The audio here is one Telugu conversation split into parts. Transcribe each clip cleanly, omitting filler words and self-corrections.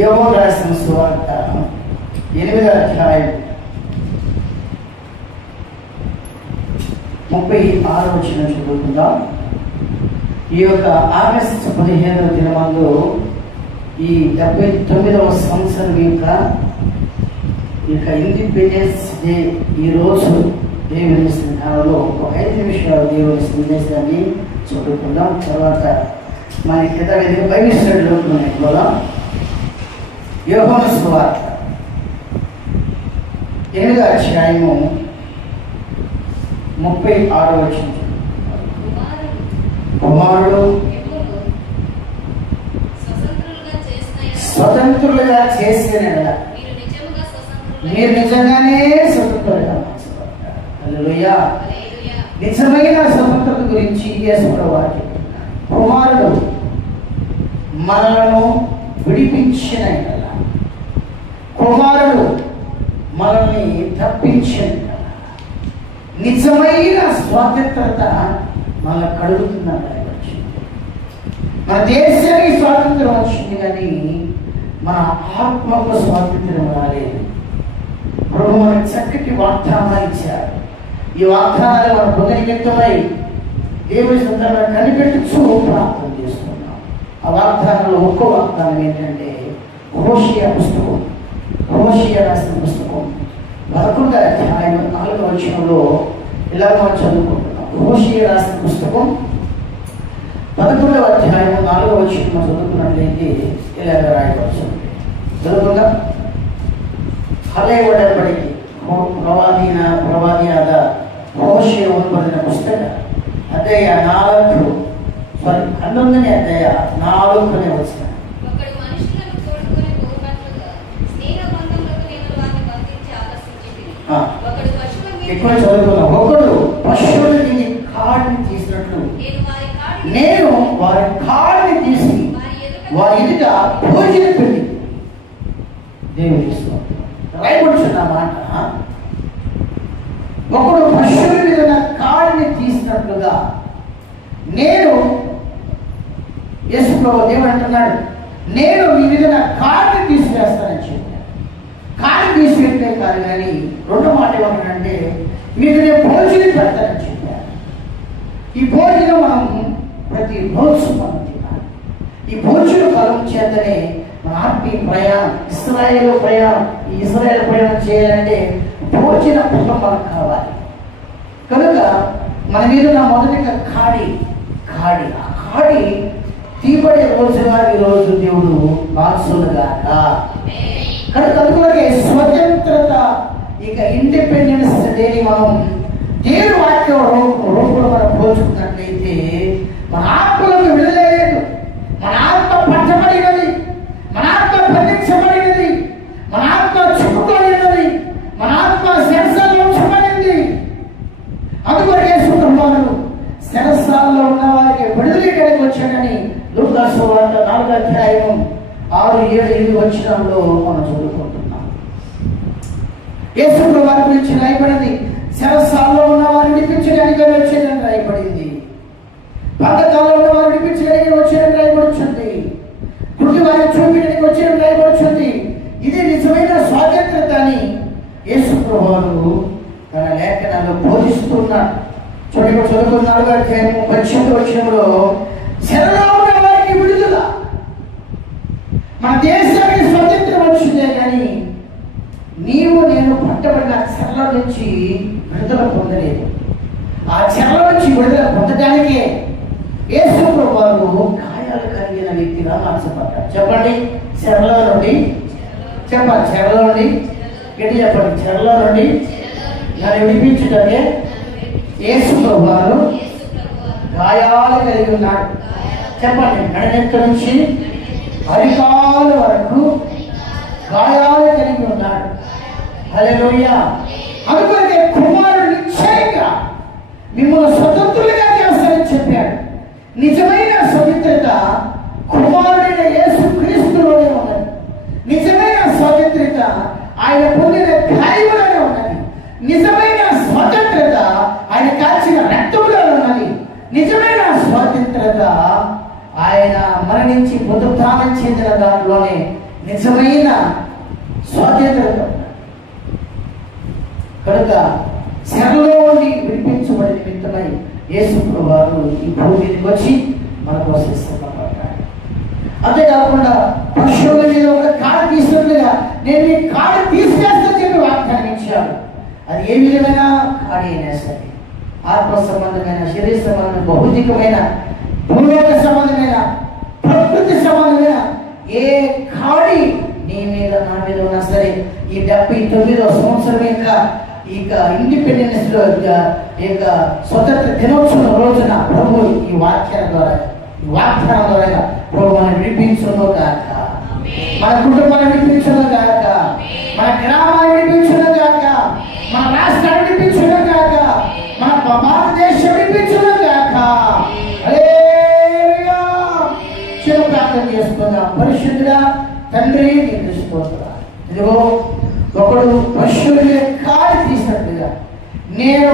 యోహాను రాసిన సువార్త 8వ అధ్యాయం 36వ వచనం చదువుకుందాం. ఈ యొక్క ఆగస్టు 15వ దినమందు ఈ 79వ సంవత్సరం యొక్క ఇండిపెండెన్స్ డే ఈరోజు దేవుని సంఘాలలో ఒక 5 నిమిషాలు దేవుని సందేశాన్ని చదువుకుందాం. తర్వాత మనకి యథావిధిగా బైబిల్ స్టడీలో కూడా యోహాను సువార్త 8వ అధ్యాయము 36వ వచనం. కుమారుడు స్వతంత్రులుగా చేసిన మీరు నిజంగానే స్వతంత్రులుగా మార్చబడ్డారు. హల్లెలూయా. నిజమైన స్వతంత్రత గురించి యేసుప్రభువు వాక్యం. కుమారుడు మనలను విడిపించిన కుమారుడు మనల్ని తప్పించిన నిజమైన స్వాతంత్రత మనల్ని కలుగుతుందని మన దేశానికి స్వాతంత్రం వచ్చింది, కానీ మన ఆత్మకు స్వాతంత్రం రాలేదు. ప్రభు మనకు చక్కటి వాగ్దానాలు ఇచ్చారు. ఈ వాగ్దానాలు మన పునర్మితమై దేవుని సందర్భంగా కనిపెట్టుచూ ప్రార్థన చేస్తున్నాం. ఆ వాగ్దానంలో ఒక్కో వాగ్దానం ఏంటంటే హోషేయ పుస్తకం, హోషేయ రాసిన పుస్తకం 11వ అధ్యాయం 4వ వచనంలో ఇలా మనం చదువుకుంటున్నాం. హోషేయ రాసిన పుస్తకం 11వ అధ్యాయం 4వ వచనం చదువుకున్నట్లయితే ఇలాగ రాయవలసింది. చదువుకుందా? హలే ఒడంబడికి ಪ್ರವಾದಿಯಾದ ಹೋಶೇಯ ಬರೆದ ಪುಸ್ತಕ ಅಧ್ಯಾಯ 11ನೇ ಅಧ್ಯಾಯ 4ನೇ ವಚನ. ఎక్కువ చదువుకున్నాం. ఒకడు పశువులకి కాడిని తీసినట్లు నేను వారి కాడిని తీసి వారి ఎదుట భోజనం పెట్టి దేవుని రాయబడుచున్న మాట. ఒకడు పశువుల మీద కాడిని తీసినట్లుగా నేను, యేసుప్రభువు దేవుడు అంటున్నాడు, నేను మీ మీద కాడిని తీసివేస్తానని చెప్పాను. కాడిని తీసివేస్తే కాదు, కానీ రెండో మాట ఏమంటాడంటే మీకు నేను భోజనం పెడతానని చెప్పాను. ఈ భోజనం మనం ప్రతిరోజు మనం తినాలి. ఈ భోజన కాలం చేతనే మన ఆత్మీయ ప్రయాణం, ఇశ్రాయేలు ప్రయాణం. ఈ ఇశ్రాయేలు ప్రయాణం చేయాలంటే భోజన ఫలం మనకు కావాలి. కనుక మన మీద మొదటిగా కాడి ఆ కాడి తీపడే రోజుగా ఈరోజు దేవుడు మార్చుగాక. కనుక అందుకే స్వతంత్రత, ఇక ఇండిపెండెన్స్ డేని మనం దేవుని వాక్యం రూపంలో మనం పోల్చుకున్నట్లయితే మన ఆత్మలకు విడుదలేదు, మన ఆత్మ పట్టబడినది, మన ఆత్మ బంధించబడినది, మన ఆత్మ చుట్టుకోలేనది, మన ఆత్మ శరసాల్లో ఉంచబడింది. అందుకొరకే సుప్రభాను శరసాల్లో ఉన్న వారికి విడుదల ఇక్కడికి వచ్చాడని లూకా సువార్త 4వ అధ్యాయం 6, 7, 8 వచనంలో మనం చదువుకుంటున్నాం. యేసు ప్రభువు గురించి రాయబడింది, శరసాల్లో ఉన్న వారిని విడిపించడానికి వచ్చేదని రాయబడింది. బంధకాల్లో ఉన్న వారిని విడిపించడానికి వచ్చేదని రాయబడుతుంది. గుడ్డి వారిని చూపించడానికి వచ్చేదని రాయబడుతుంది. ఇది నిజమైన స్వాతంత్రత అని యేసు ప్రభువు తన లేఖనాల్లో బోధిస్తున్నాడు. చదువుకున్న 4వ అధ్యాయం 18వ వచనంలో చెరలో ఉన్న వారికి విడుదల. మన దేశానికి స్వతంత్రం వచ్చిందే, కానీ నీవు నేను పట్టబడిన చెరల నుంచి విడుదల పొందలేదు. ఆ చెరల నుంచి విడుదల పొందడానికే యేసు ప్రభువు గాయాలు కలిగిన వ్యక్తిగా మార్చబడ్డాడు. చెప్పండి, చెరల నుండి చెప్పాలి, చెరల నుండి గట్టి చెప్పండి, చెరల నుండి నన్ను విడిపించడానికే యేసు ప్రభువు గాయాలు కలిగి ఉన్నాడు. చెప్పండి, నడినెత్త నుంచి అరికాల వరకు గాయాలు కలిగి ఉన్నాడు. హల్లెలూయా. అందుకే కుమారుడు నిశ్చయంగా మిమ్మల్ని స్వతంత్రులుగా చేస్తానని చెప్పాడు. నిజమైన స్వతంత్రత కుమారుడైన యేసు క్రీస్తులోనే ఉన్నది. నిజమైన స్వతంత్రత ఆయన పొందిన గాయములోనే ఉన్నది. నిజమైన స్వతంత్రత ఆయన కాల్చిన రక్తంలో ఉన్నది. నిజమైన స్వాతంత్రత ఆయన మరణించి పునరుత్థానం చెందిన దాంట్లోనే నిజమైన స్వాతంత్రత కనుక చెరలో ఉండి విడిపించబడి నిమిత్తమై యేసు ప్రభువు ఈ భూమి మీదకి వచ్చి మన కోసం శ్రమపడ్డాడు. అంతేకాకుండా పశువుల మీద ఒక కాడ తీసినట్లుగా నేను ఈ కాడ తీసుకేస్తానని చెప్పి వాగ్దానం ఇచ్చాడు. అది ఏ విధమైన కాడి అయినా సరే, ఆత్మ సంబంధమైన, శరీర సంబంధమైన, భౌతికమైన, భూలోక సంబంధమైన, ప్రకృతి సంబంధమైన ఏ కాడి నీ మీద నా మీద ఉన్నా సరే, ఈ 79వ సంవత్సరం ఇక ఇండిపెండెన్స్ లో స్వతంత్ర దినోత్సవం రోజున ప్రభు ఈ వాగ్దానం ద్వారా ప్రభు మనం విడిపించును గాక, మన కుటుంబాన్ని విడిపించును గాక, మన గ్రామాన్ని విడిపించును గాక, మన రాష్ట్రాన్ని విడిపించును గాక, మన భారతదేశం విడిపించును గాక. హల్లెలూయా. చిన్న ప్రార్థన చేసుకుందాం. పరిశుద్ధుడా తండ్రి నీకు స్తోత్రాలు. ఇదిగో ఒకడు పశువుల మీద కాడి తీసినట్టుగా నేను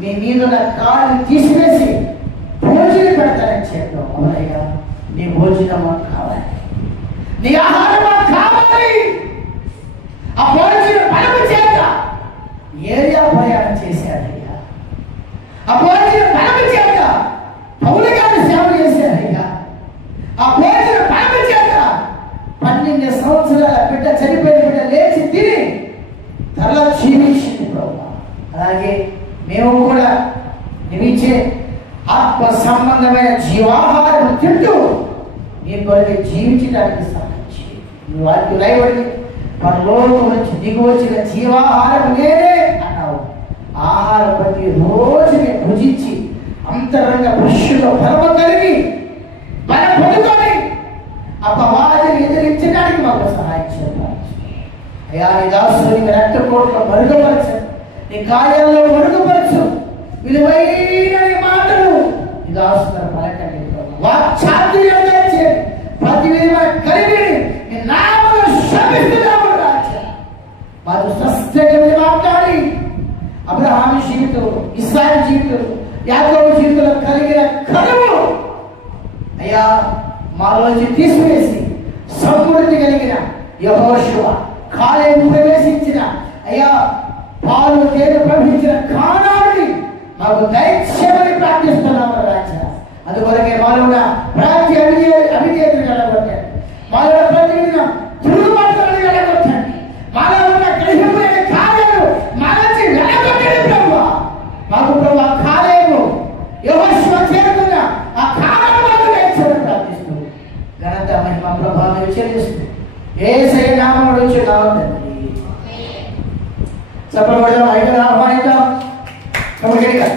మీ మీద కాడిని తీసివేసి భోజనం పెడతానని చెప్పావు. అవునయ్యా, నీ భోజనం మాకు కావాలి, నీ ఆహారం మాకు కావాలి. ఆ భోజన బలము చేత ఏరియా ప్రయాణం చేశారయ్యా. ఆ భోజన బలము చేత పౌలు గారు సేవ చేశారయ్యా. ఆ భోజన బలము చేత 12 సంవత్సరాల బిడ్డ, చనిపోయిన బిడ్డ లేచి తిని తరలా జీవించింది ప్రభు. అలాగే మేము కూడా నిమించే ఆత్మ సంబంధమైన జీవాహారం తింటూ నీ కొరకు జీవించడానికి సాధించి వారికి రాయబడి పరలోకం నుంచి దిగి వచ్చిన జీవాహారం నేనే అన్నావు. ఆహారం ప్రతి రోజుని భుజించి అంతరంగ పశువులో బలమ కలిగి బలం పొందుకొని అపవాదిని ఎదిరించడానికి మాకు సహాయం చేయాలి. అయ్యా, నీ దాసుని రక్తకోట్లో మరుగుపరచు, నీ కార్యాల్లో మరుగుపరచు. విలువైన మాటలు నీ దాసుని పలకండి. వాక్చాతుర్యం చేయండి. ప్రతి విధమైన కలిగిని నీ నామములో శపిస్తున్నాము రాజా. మాకు స్వస్థగా మాట్లాడి అబ్రహాము జీవితంలో, ఇస్సాకు జీవితంలో, యాకోబు జీవితంలో కలిగిన కరువు అయ్యా మాలోంచి తీసివేసి సమృద్ధి కలిగిన యెహోషువ, కాలేబు ప్రవేశించిన అయ్యా పాలు తేనె ప్రవహించిన కానాన్ని మాకు దయచేయమని ప్రార్థిస్తున్నాము రాజా. అందువరకే మాలో ఉన్న ప్రతి అవిధేయతను వెళ్ళగొట్టండి, మాలో ఉన్న ప్రతి విధంగా తిరుగుబాటులను వెళ్ళగొట్టండి, మాలో ఉన్న గ్రహింపులైన కార్యాలు మా నుంచి వెళ్ళగొట్టండి ప్రభువా. మాకు ప్రభు కాలేబు యెహోషువ చేరుకున్న ఆ కానాన్ని మాకు దయచేయమని ప్రార్థిస్తున్నాము. ఘనత మహిమ ప్రభావం చెల్లిస్తూ యేసయ్య నామములో వచ్చున్నాము తండ్రి. సభలో ఐదుగా ఆహ్వానిద్దాం. గట్టిగా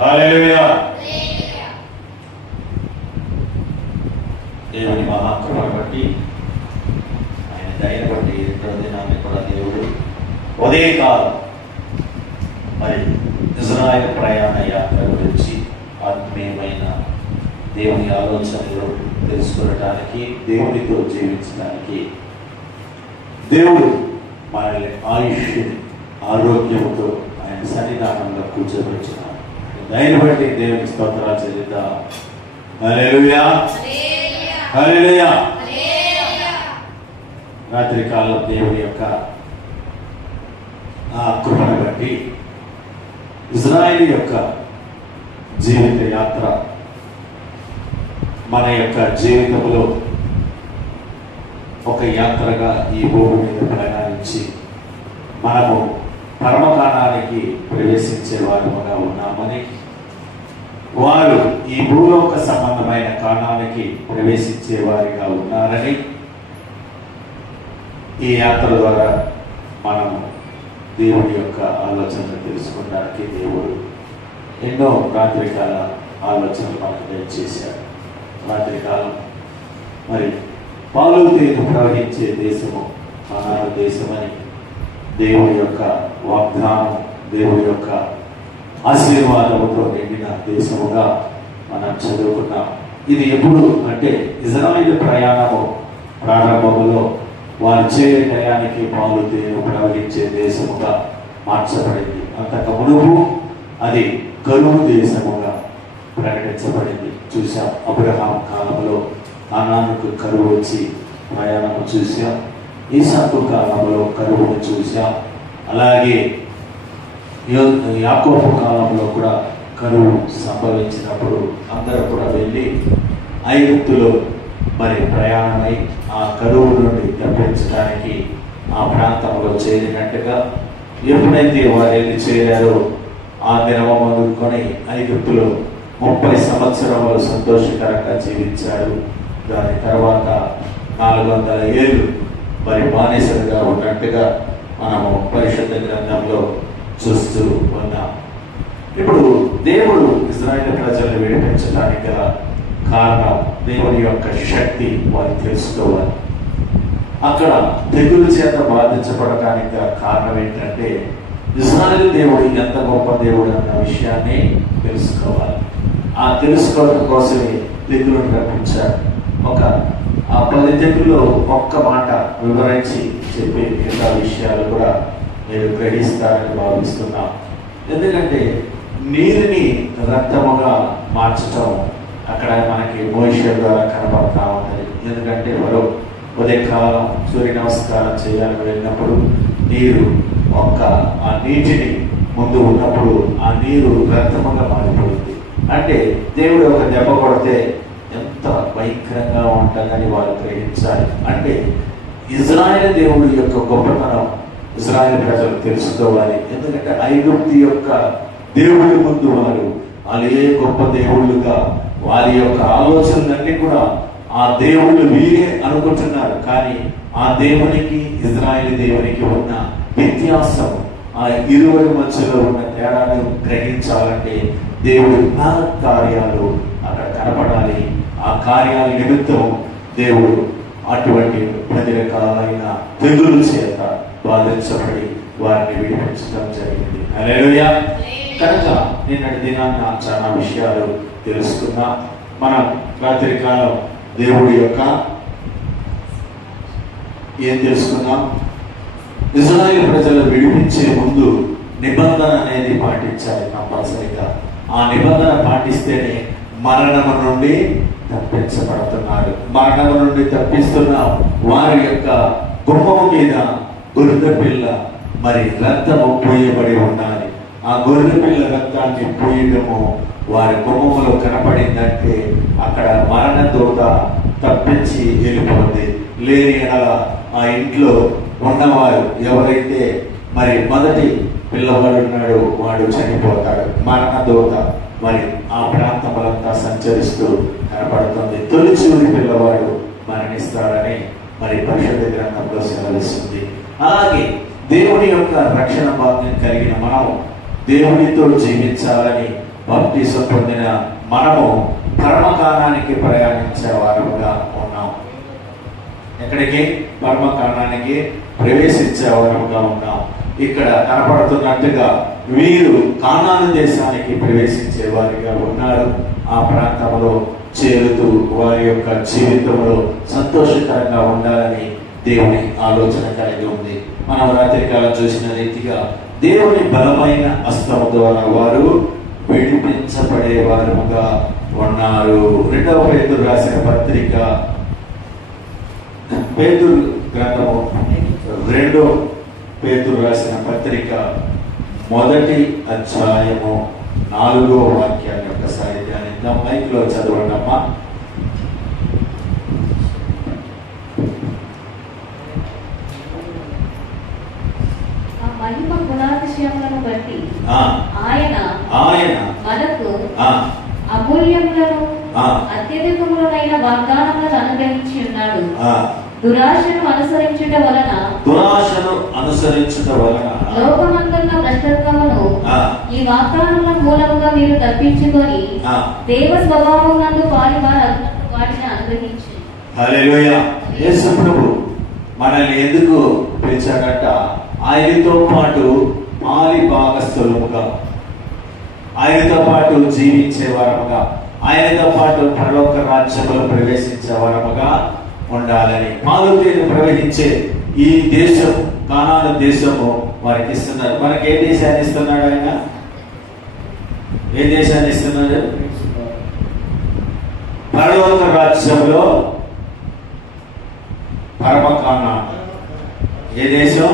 హల్లెలూయా. దేవుని మహాకృపను బట్టి, ఆయన దయను బట్టి రెండో దినాన్ని కూడా దేవుడు ఉదయకాలం మరి ఇజ్రాయెల్ ప్రయాణ యాత్ర గురించి ఆత్మీయమైన దేవుని ఆలోచనలు తెలుసుకోవడానికి, దేవునితో జీవించడానికి దేవుడు మనల్ని ఆయుష్ ఆరోగ్యముతో ఆయన సన్నిధానంలో కూర్చోబెట్టినాడు. దయను బట్టి దేవుని స్తోత్రాలు చెల్లిద్దాం. హల్లెలూయా, హల్లెలూయా. రాత్రి కాలం దేవుని యొక్క ఆ కృపను బట్టి ఇజ్రాయేల్ యొక్క జీవిత యాత్ర మన యొక్క జీవితంలో ఒక యాత్రగా ఈ భూమి మీద ప్రయాణించి మనము పరమకాణానికి ప్రవేశించే వారుగా ఉన్నామని, వారు ఈ భూలోక సంబంధమైన కాణానికి ప్రవేశించే వారిగా ఉన్నారని ఈ యాత్ర ద్వారా మనము దేవుడి యొక్క ఆలోచనలు తెలుసుకోవడానికి దేవుడు ఎన్నో రాత్రికాల ఆలోచనలు మనకు దయచేశాడు. రాత్రికాలం మరి పాలు తేనె ప్రవహించే దేశము కానాను దేశమని దేవుడి యొక్క వాగ్దానం, దేవుడి యొక్క ఆశీర్వాదముతో నిండిన దేశముగా మనం చదువుకున్నాం. ఇది ఎప్పుడు అంటే ఇజ్రాయేల్ ప్రయాణము ప్రారంభములో వారు చేరే టయానికి పాలు తేనె ప్రవహించే దేశముగా మార్చబడింది. అంతకు మునుపు అది కరువు దేశముగా ప్రకటించబడింది. చూసాం అబ్రహాం కాలంలో కానానుకు కరువు వచ్చి ప్రయాణము చూసాం. ఈసాకు కాలంలో కరువును చూసాం. అలాగే యాకోబు కాలంలో కూడా కరువు సంభవించినప్పుడు అందరూ కూడా వెళ్ళి ఐగుప్తులో మరి ప్రయాణమై ఆ కరువు నుండి తప్పించడానికి ఆ ప్రాంతంలో చేరినట్టుగా ఎప్పుడైతే వారు వెళ్ళి చేరారో ఆ దినము మొదలుకొని ఐగుప్తులో 30 సంవత్సరములు సంతోషకరంగా జీవించారు. దాని తర్వాత 400 ఏళ్ళు మరి బానిసలుగా ఉన్నట్టుగా మనము పరిశుద్ధ గ్రంథంలో చూస్తూ ఉన్నాం. ఇప్పుడు దేవుడు ఇశ్రాయేలు ప్రజలను విడిపించడానికి గల కారణం దేవుని యొక్క శక్తి వారు తెలుసుకోవాలి. అక్కడ తెగులు చేత బాధించబడటానికి గల కారణం ఏంటంటే ఇశ్రాయేలు దేవుడు ఎంత గొప్ప దేవుడు అన్న విషయాన్ని తెలుసుకోవాలి. ఆ తెలుసుకోవడం కోసమే తెగులను రప్పించారు. ఆ 10 తెగుల్లో ఒక్క మాట వివరించి చెప్పే మిగతా విషయాలు కూడా మీరు గ్రహిస్తారని భావిస్తున్నాం. ఎందుకంటే నీరుని రక్తముగా మార్చటం అక్కడ మనకి మోషే ద్వారా కనబడతా ఉన్నది. ఎందుకంటే వారు ఉదయకాలం సూర్య నమస్కారం చేయాలని వెళ్ళినప్పుడు నీరు ఆ నీటిని ముందు ఉన్నప్పుడు ఆ నీరు రక్తముగా మారిపోయింది. అంటే దేవుడు ఒక దెబ్బ కొడితే ఎంత భయంకరంగా ఉంటుందని వారు గ్రహించాలి. అంటే ఇజ్రాయేల్ దేవుడి యొక్క గొప్పతనం ఇజ్రాయేల్ ప్రజలు తెలుసుకోవాలి. ఎందుకంటే ఐగుప్తు యొక్క దేవుడి ముందు వాళ్ళు ఏ గొప్ప దేవుళ్ళుగా వారి యొక్క ఆలోచనలన్నీ కూడా ఆ దేవుళ్ళు వీరే అనుకుంటున్నారు. కానీ ఆ దేవునికి ఇజ్రాయేల్ దేవునికి ఉన్న వ్యత్యాసం, ఆ ఇరువురి మధ్యలో ఉన్న తేడాను గ్రహించాలంటే దేవుడు కార్యాలు అక్కడ కనపడాలి. ఆ కార్యాల నిమిత్తం దేవుడు అటువంటి 10 రకాలైన తెగులు చేత బాధించబడి వారిని విడిపించడం జరిగింది. హల్లెలూయా. కనుక నిన్నటి దినాన్న చాలా విషయాలు తెలుసుకున్నాం. మనం రాత్రి కాలం దేవుడి యొక్క ఏం తెలుసుకున్నాం? ఇశ్రాయేలు ప్రజలు విడిపించే ముందు నిబంధన అనేది పాటించాలి కంపల్సరీగా. ఆ నిబంధన పాటిస్తేనే మరణము నుండి తప్పించబడుతున్నారు. మరణము నుండి తప్పిస్తున్న వారి యొక్క గుమ్మము మీద గొర్రె పిల్ల మరి రక్తము పూయబడి ఉండాలి. ఆ గొర్రె పిల్ల రక్తాన్ని పూయడము వారి గుమ్మములో కనపడిందంటే అక్కడ మరణ దూత తప్పించి వెళ్ళిపోతుంది. లేని ఎడల ఆ ఇంట్లో ఉన్నవారు ఎవరైతే మరి మొదటి పిల్లవాడు ఉన్నాడో వాడు చనిపోతాడు. మరణ దూత మరి ఆ ప్రాంతములంతా సంచరిస్తూ కనపడుతుంది. తొలి చివరి పిల్లవాడు మరణిస్తాడని మరి పరిశుద్ధ గ్రంథంలో సెలవిస్తుంది. అలాగే దేవుని యొక్క రక్షణ భాగ్యం కలిగిన మనము దేవునితో జీవించాలని బాప్టిజం పొందిన మనము పరమకాణానికి ప్రయాణించే వారుగా ఉన్నాం. ఎక్కడికి? పరమకాణానికి ప్రవేశించే వారుగా ఉన్నాం. ఇక్కడ కనపడుతున్నట్టుగా వీరు కానాను దేశానికి ప్రవేశించే వారిగా ఉన్నారు. ఆ ప్రాంతంలో చేరుతూ వారి యొక్క జీవితంలో సంతోషకరంగా ఉండాలని దేవుని ఆలోచన కలిగి ఉంది. మనం రాత్రికాలం చూసిన రీతిగా దేవుని బలమైన హస్తము ద్వారా వారు విడిపించబడే వారుగా ఉన్నారు. 2వ పేతురు రాసిన పత్రిక పేతురు గ్రంథము 2వ పేతురు రాసిన పత్రిక 1వ అధ్యాయము 4వ వాక్యాన్ని ఒకసారి ధ్యానిద్దాం. మైక్లో చదవండమ్మా. మహిమ గుణాతిశయములను బట్టి ఆయన మనకు అమూల్యములను అత్యధికములైన వాగ్దానములను అనుగ్రహించి ఉన్నాడు. దురాశను అనుసరించుట వలన లోకమందున్న భ్రష్టత్వమును ఈ వాగ్దానముల మూలముగా మీరు తప్పించుకొని దేవ స్వభావం నందు వాటిని అనుగ్రహించి. హల్లెలూయా. యేసు ప్రభు మనల్ని ఎందుకు పిలిచాడట? ఆయనతో పాటు పాలి భాగస్థులముగా, ఆయనతో పాటు జీవించే వారముగా, ఆయనతో పాటు పరలోక రాజ్యంలో ప్రవేశించే వారముగా ఉండాలని. పాలు తేనె ప్రవహించే ఈ దేశం, కానాను దేశము వారికి ఇస్తున్నారు. మనకి ఏ దేశాన్ని ఇస్తున్నాడు ఆయన? ఏ దేశాన్ని ఇస్తున్నాడు? పరలోక రాజ్యంలో పరమకాణ. ఏ దేశం?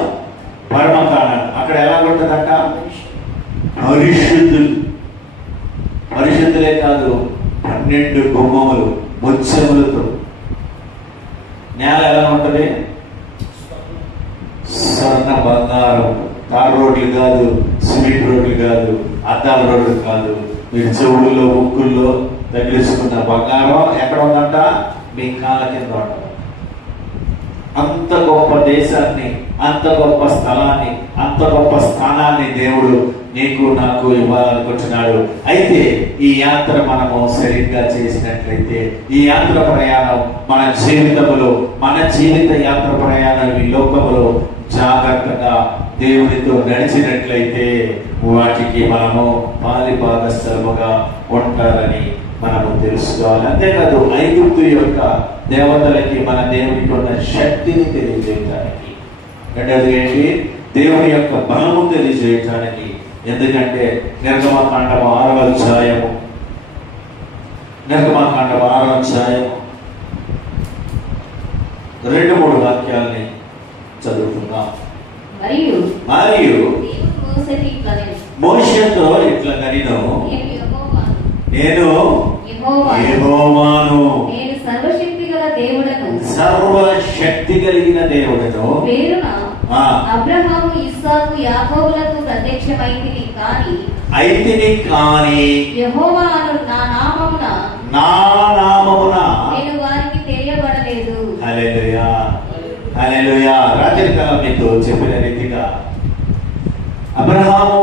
పరమకాణ. అక్కడ ఎలా ఉంటుందంట? పరిశుద్ధులు. పరిశుద్ధులే కాదు, 12 గుమ్మములు ముత్యములతో. నేల ఎలా ఉంటుంది? స్వర్ణ బంగారం. తార్ రోడ్లు కాదు, సిమెంట్ రోడ్లు కాదు, అద్దాల రోడ్లు కాదు. మీరు చెవుల్లో ముక్కుల్లో తగిలించుకున్న బంగారం ఎక్కడ ఉందంట? మీ కాళ్ళ కింద ఉంటుంది. అంత గొప్ప దేశాన్ని, అంత గొప్ప స్థలాన్ని, అంత గొప్ప స్థానాన్ని దేవుడు నీకు నాకు ఇవ్వాలనుకుంటున్నాడు. అయితే ఈ యాత్ర మనము సరిగ్గా చేసినట్లయితే, ఈ యాత్ర ప్రయాణం మన జీవితంలో, మన జీవిత యాత్ర ప్రయాణం ఈ లోకంలో జాగ్రత్తగా దేవునితో నడిచినట్లయితే వాటికి మనము పాలి భాగస్థలముగా ఉంటారని మనము తెలుసుకోవాలి. అంతేకాదు ఐగుప్తు యొక్క దేవతలకి మన దేవునికి ఉన్న శక్తిని తెలియజేయడానికి, రెండవది ఏంటి? దేవుని యొక్క బలము తెలియజేయటానికి. ఎందుకంటే నిర్గమకాండము 6వ అధ్యాయము, నిర్గమకాండము 6వ అధ్యాయము 2-3 వాక్యాలని చదువుకుందాం. మరియు మోషేతో ఇట్లా కనిను, నేను యెహోవాను, నేను సర్వశక్తి గల దేవుడను, సర్వశక్తి కలిగిన దేవుడను, పేరున అబ్రహాము ఇస్సాకు యాకోబులకు ప్రత్యక్షమైతిని కానీ యెహోవా అను నా నామమున నేను వారికి తెలియబడలేదు. హల్లెలూయా, హల్లెలూయా. రాత్రికాలం మీకు చెప్పిన రీతిగా అబ్రహాము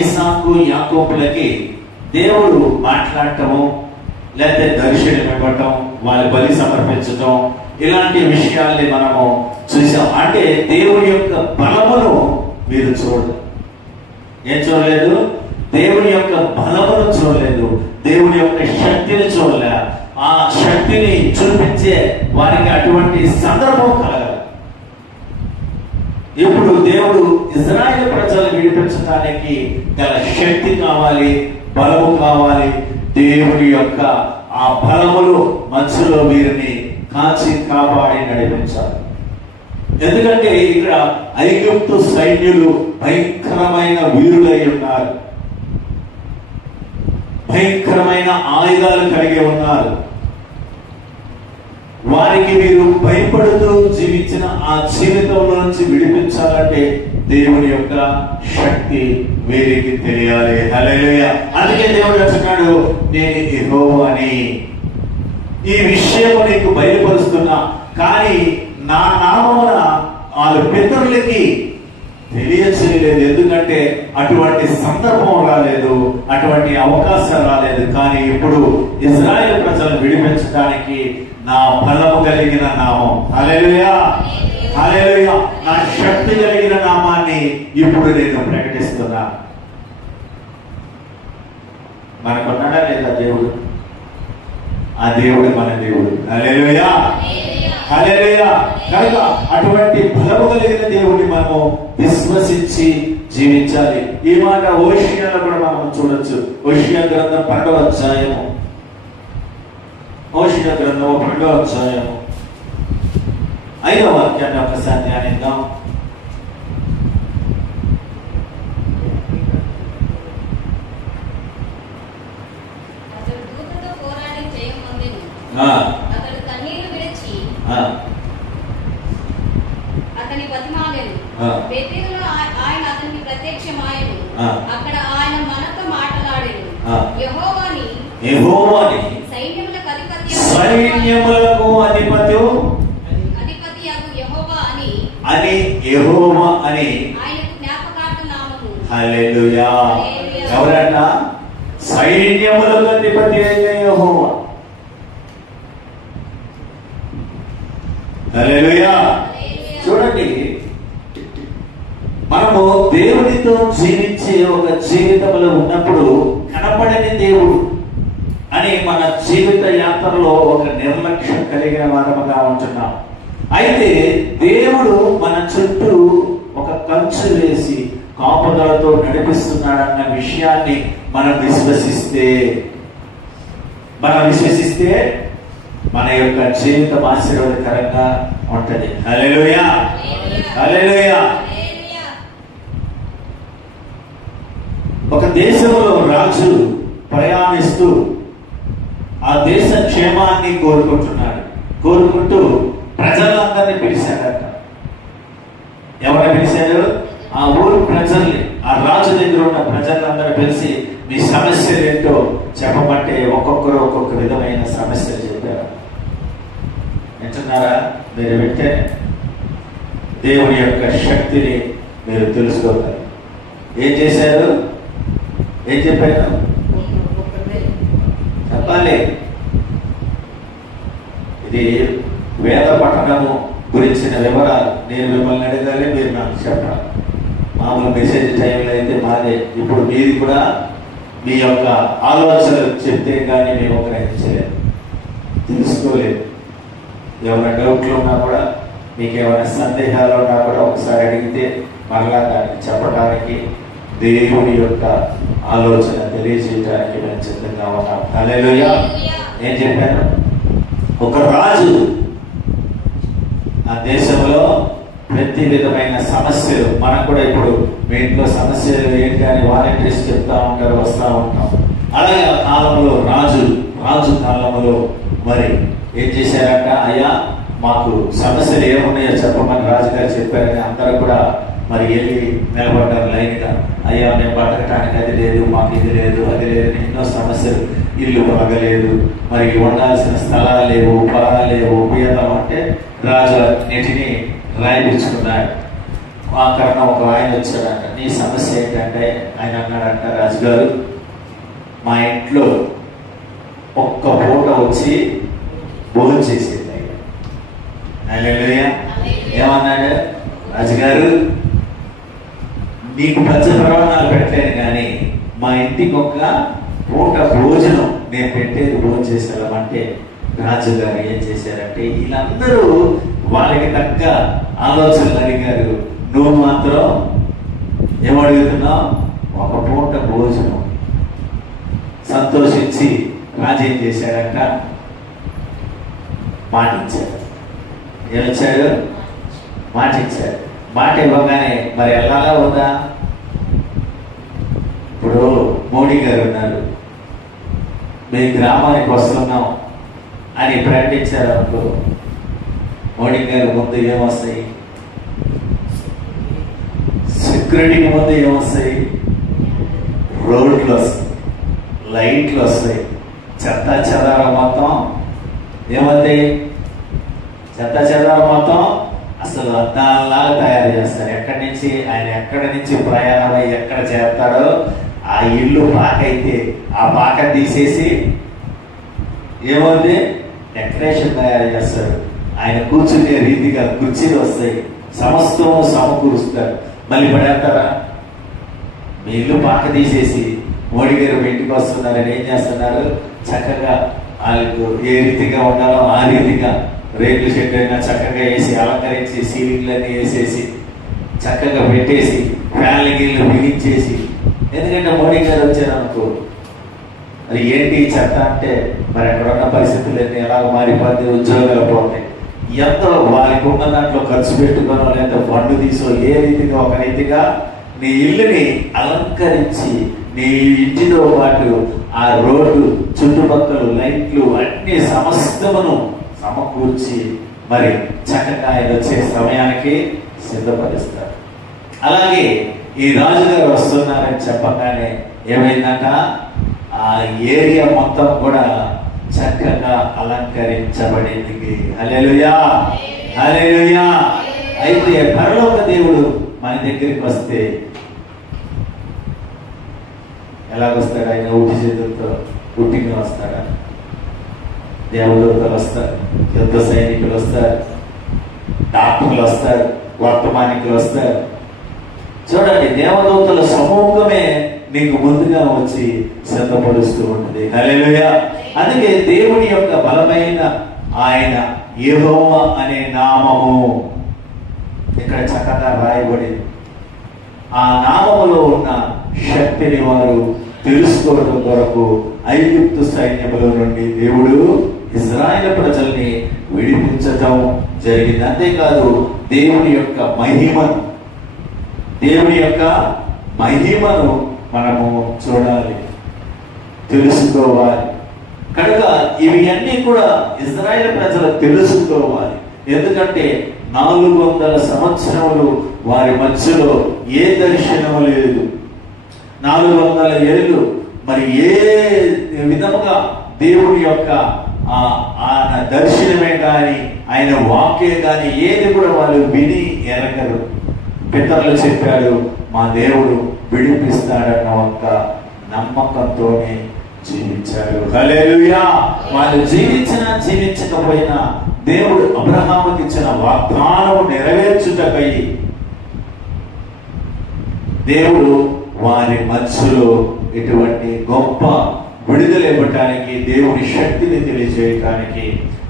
ఇస్సాకు యాకోబులకి దేవుడు మాట్లాడటము, లేకపోతే దర్శనం ఇవ్వటం, వాళ్ళ బలి సమర్పించటం, ఇలాంటి విషయాల్ని మనము చూసాం. అంటే దేవుడి యొక్క బలమును మీరు చూడలేదు. ఏం చూడలేదు? దేవుని యొక్క బలమును చూడలేదు, దేవుని యొక్క శక్తిని చూడలే. ఆ శక్తిని చూపించే వారికి అటువంటి సందర్భం కలగదు. ఇప్పుడు దేవుడు ఇజ్రాయేలు ప్రజలు విడిపించడానికి గల శక్తి కావాలి, బలము కావాలి. దేవుని యొక్క ఆ బలములు మధ్యలో వీరిని కాచి కాపాడి నడిపించాలి. ఎందుకంటే ఇక్కడ ఐగుప్తు సైన్యులు భయంకరమైన వీరులై ఉన్నారు, భయంకరమైన ఆయుధాలు కలిగి ఉన్నారు. వారికి వీరు భయపడుతూ జీవించిన ఆ జీవితంలో నుంచి విడిపించాలంటే దేవుని యొక్క శక్తి వీరికి తెలియాలి. హల్లెలూయా. అందుకే దేవుడు అంటున్నాడు, నేను యెహోవాని, ఈ విషయం నీకు బయలుపరుస్తున్నా, కానీ నా నామమున వాళ్ళ పితరులకి తెలియచేయలేదు. ఎందుకంటే అటువంటి సందర్భం రాలేదు, అటువంటి అవకాశం రాలేదు. కానీ ఇప్పుడు ఇజ్రాయేలు ప్రజలను విడిపించడానికి నా బలము కలిగిన నామం, హల్లెలూయా, హల్లెలూయా, నా శక్తి కలిగిన నామాన్ని ఇప్పుడు నేను ప్రకటిస్తున్నా. మనకున్నాడా లేదా దేవుడు? ఆ దేవుడు మన దేవుడు. హల్లెలూయా, హల్లెలూయా. కనుక అటువంటి బలము కలిగిన దేవుడిని మనము విశ్వసించి జీవించాలి. ఈ మాట హోషేయలో కూడా మనం చూడొచ్చు. హోషేయ గ్రంథం 12వ అధ్యాయము, హోషేయ గ్రంథం 12వ అధ్యాయము 5వ వాక్యాన్ని ఒకసారి ధ్యానిద్దాం. అతడు కన్నీళ్లు విడిచి అతని బతిమాలెను. బెతేలులో ఆయన అతనికి ప్రత్యక్షమాయెను. అక్కడ ఆయన మనతో మాట్లాడెను. యెహోవాని సైన్యములకు అధిపతియగు యెహోవా అని యెహోవా అని ఆయనకు జ్ఞాపకార్థ నామము. హల్లెలూయా. ఎవరట? సైన్యములకు అధిపతి అయిన యెహోవా. హల్లెలూయా. చూడండి, మనము దేవునితో జీవించే ఒక జీవితంలో ఉన్నప్పుడు కనపడని దేవుడు అని మన జీవిత యాత్రలో ఒక నిర్లక్ష్యం కలిగిన వారముగా ఉంటున్నాం. అయితే దేవుడు మన చుట్టూ ఒక కంచు వేసి కాపుదలతో నడిపిస్తున్నాడన్న విషయాన్ని మనం విశ్వసిస్తే మన యొక్క జీవితం ఆశీర్వాదకరంగా ఉంటది. హల్లెలూయా, హల్లెలూయా. ఒక దేశంలో రాజు ప్రయాణిస్తూ ఆ దేశ క్షేమాన్ని కోరుకుంటూ ప్రజలందరినీ పిలిచాడట. ఎవరిని పిలిచాడు? ఆ ఊరు ప్రజల్ని, ఆ రాజు దగ్గర ఉన్న ప్రజలందరూ పిలిచి మీ సమస్యలు ఏంటో చెప్పమంటే ఒక్కొక్కరు ఒక్కొక్క విధమైన సమస్యలు చెప్పారు. వింటున్నారా? మీరు వింటే దేవుని యొక్క శక్తిని మీరు తెలుసుకోగలరు. ఏం చేశారు? ఏం చెప్పారు? చెప్పాలి. ఇది వేద పఠనము గురించిన వివరాలు. నేను మిమ్మల్ని అడగాలి, మీరు నాకు చెప్పాలి. మామూలు మెసేజ్ టైంలో అయితే మాదే. ఇప్పుడు మీది కూడా మీ యొక్క ఆలోచనలు చెప్తే కానీ మేము గ్రహించలేదు, తెలుసుకోలేదు. ఏమైనా డౌట్లు ఉన్నా కూడా, మీకు ఏమైనా సందేహాలు ఉన్నా కూడా ఒకసారి అడిగితే మరలా దానికి చెప్పడానికి, దేవుని యొక్క ఆలోచన తెలియజేయడానికి మేము సిద్ధంగా ఉన్నాం. హల్లెలూయా. ఏం చెప్పాను? ఒక రాజు ఆ దేశంలో ప్రతి విధమైన సమస్యలు, మనం కూడా ఇప్పుడు మీ ఇంట్లో సమస్యలు ఏంటి అని వాలంటీర్స్ చెప్తా ఉంటారు, వస్తూ ఉంటాం. అలాగే ఆ కాలంలో రాజు కాలంలో మరి ఏం చేశారంట? అయ్యా మాకు సమస్యలు ఏమున్నాయో చెప్పమని రాజుగారు చెప్పారని అందరూ కూడా మరి వెళ్ళి నిలబడ్డారు లైన్గా. అయ్యా మేము బతకటానికి అది లేదు, మాకు ఇది లేదు, అది లేదు, ఎన్నో సమస్యలు, ఇల్లు బాగలేదు, మరి ఉండాల్సిన స్థలాలు లేవు, పొలాలు లేవు, ఉపయోగం అంటే రాజు అన్నిటినీ రాయించుకున్నాడు. ఆ కారణం ఒక ఆయన వచ్చాడంట. నీ సమస్య ఏంటంటే ఆయన అన్నాడంట, రాజుగారు మా ఇంట్లో ఒక్క పూట వచ్చి భోజనం చేసేది. హల్లెలూయా. ఏమన్నాడు? రాజుగారు నీకు పంచ ప్రమాణాలు పెట్టలేను కానీ మా ఇంటికి ఒక్క పూట భోజనం నేను పెట్టేది భోజనం చేసేలామంటే రాజుగారు ఏం చేశారంటే వీళ్ళందరూ వాళ్ళకి తగ్గ ఆలోచనలు అడిగారు. నువ్వు మాత్రం ఏమడుగుతున్నావు? ఒక పూట భోజనం. సంతోషించి రాజు ఏం చేశాడంట? మాట ఇచ్చాడు. ఏమిచ్చాడు? మాట ఇచ్చాడు. మాట ఇవ్వగానే మరి వెళ్ళాలా వద్దా? ఇప్పుడు మోడీ గారు ఉన్నారు, మీ గ్రామానికి వస్తున్నాం అని ప్రకటించారు అనుకో, మోడీ గారు ముందు ఏమొస్తాయి? సెక్యూరిటీకి ముందు ఏమొస్తాయి? రోడ్లు వస్తాయి, లైట్లు వస్తాయి, చెత్త చెదారం మొత్తం ఏమవుతాయి? చెత్త చెదారం మొత్తం అసలు అద్దాల్లాగా తయారు చేస్తారు. ఎక్కడి నుంచి ప్రయాణమై ఎక్కడ చేస్తాడో ఆ ఇల్లు పాక అయితే ఆ పాక తీసేసి ఏమవుతుంది? డెకరేషన్ తయారు చేస్తారు. ఆయన కూర్చునే రీతిగా కుర్చీలు వస్తాయి, సమస్తము సమకూరుస్తారు. మళ్ళీ పడేస్తారా? మీ ఇల్లు పాక తీసేసి మోడీ గారు మీ ఇంటికి వస్తున్నారని ఏం చేస్తున్నారు? చక్కగా వాళ్ళకు ఏ రీతిగా ఉండాలో ఆ రీతిగా రేకుల షెడ్ అయినా చక్కగా వేసి అలంకరించి సీలింగ్లన్నీ వేసేసి చక్కగా పెట్టేసి ఫ్యాన్లు గిళ్ళు బిగించేసి. ఎందుకంటే మోడీ గారు వచ్చారనుకో, మరి ఏంటి చెత్త అంటే మరి అక్కడ ఉన్న పరిస్థితులన్నీ ఎలాగ మారిపోతే ఉద్యోగాలు పోతాయి. ఎంతో వాళ్ళకి ఉన్న దాంట్లో ఖర్చు పెట్టుకోనో లేదా ఫండ్ తీసో ఏ రీతిగా ఒక రీతిగా నీ ఇల్లుని అలంకరించి నీ ఇంటితో పాటు ఆ రోడ్డు చుట్టుపక్కల లైట్లు అన్ని సమస్తమును సమకూర్చి మరి చక్కగా ఆయన వచ్చే సమయానికి సిద్ధపరుస్తారు. అలాగే ఈ రాజుగారు వస్తున్నారని చెప్పగానే ఏమైందంట? ఆ ఏరియా మొత్తం కూడా చక్కగా అలంకరించబడింది. హల్లెలూయా, హల్లెలూయా. అయితే పరలోక దేవుడు మన దగ్గరికి వస్తే ఎలాగొస్తాడు? ఆయన ఉట్టి చేతులతో పుట్టిగా వస్తాడా? దేవదూతలు వస్తారు, యుద్ధ సైనికులు వస్తారు, డాక్టర్లు వస్తారు, వర్తమానికులు వస్తారు. చూడండి, దేవదూతల సమూహమే నీకు ముందుగా వచ్చి సిద్ధపరుస్తూ ఉంటుంది. హల్లెలూయా. అందుకే దేవుని యొక్క బలమైన ఆయన యెహోవా అనే నామము ఇక్కడ చక్కగా రాయబడింది. ఆ నామములో ఉన్న శక్తిని వారు తెలుసుకోవడం కొరకు ఐగుప్తు సైన్యములో నుండి దేవుడు ఇజ్రాయేలు ప్రజల్ని విడిపించటం జరిగింది. అంతేకాదు దేవుని యొక్క మహిమను మనము చూడాలి, తెలుసుకోవాలి. కనుక ఇవి అన్నీ కూడా ఇజ్రాయేలు ప్రజలు తెలుసుకోవాలి. ఎందుకంటే 400 సంవత్సరములు వారి మధ్యలో ఏ దర్శనము లేదు. 400 ఏళ్ళు మరి ఏ విధముగా దేవుడి యొక్క ఆయన దర్శనమే కానీ ఆయన వాక్యం కానీ ఏది కూడా వాళ్ళు విని ఎరగరు. పితరులు చెప్పాడు, మా దేవుడు విడిపిస్తాడన్న ఒక నమ్మకంతోనే జీవించారు. హల్లెలూయా. వాళ్ళు జీవించకపోయినా దేవుడు అబ్రహాముకి ఇచ్చిన వాగ్దానము నెరవేర్చుటకై దేవుడు వారి మధ్యలో ఇటువంటి గొప్ప విడుదల ఇవ్వటానికి, దేవుడి శక్తిని తెలియజేయటానికి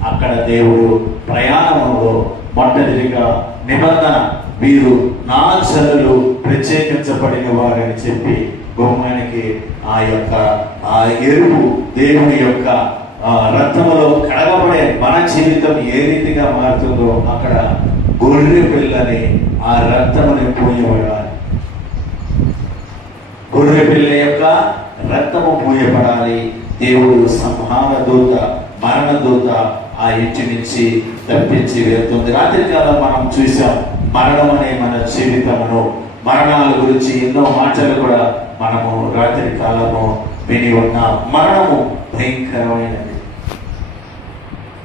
అక్కడ దేవుడు ప్రయాణంలో మొట్టమొదటిగా నిబంధన, వీరు నా జనులు ప్రత్యేకించబడిన వారని చెప్పి గుమ్మానికి ఆ ఎరుపు దేవుని యొక్క రక్తములో కడగబడే మన జీవితం ఏ రీతిగా మారుతుందో అక్కడ గొర్రె పిల్లని ఆ రక్తముని పూయబడాలి. గొర్రె పిల్ల యొక్క రక్తము పూయబడాలి. దేవుడు సంహార దూత, మరణ దూత ఆ ఇంటి నుంచి తప్పించి వెళ్తుంది. రాత్రికాలం మనం చూసాం మరణం అనే మన జీవితమును, మరణాల గురించి ఎన్నో మాటలు కూడా మనము రాత్రి కాలము విని ఉన్నాం. మరణము భయంకరమైనది.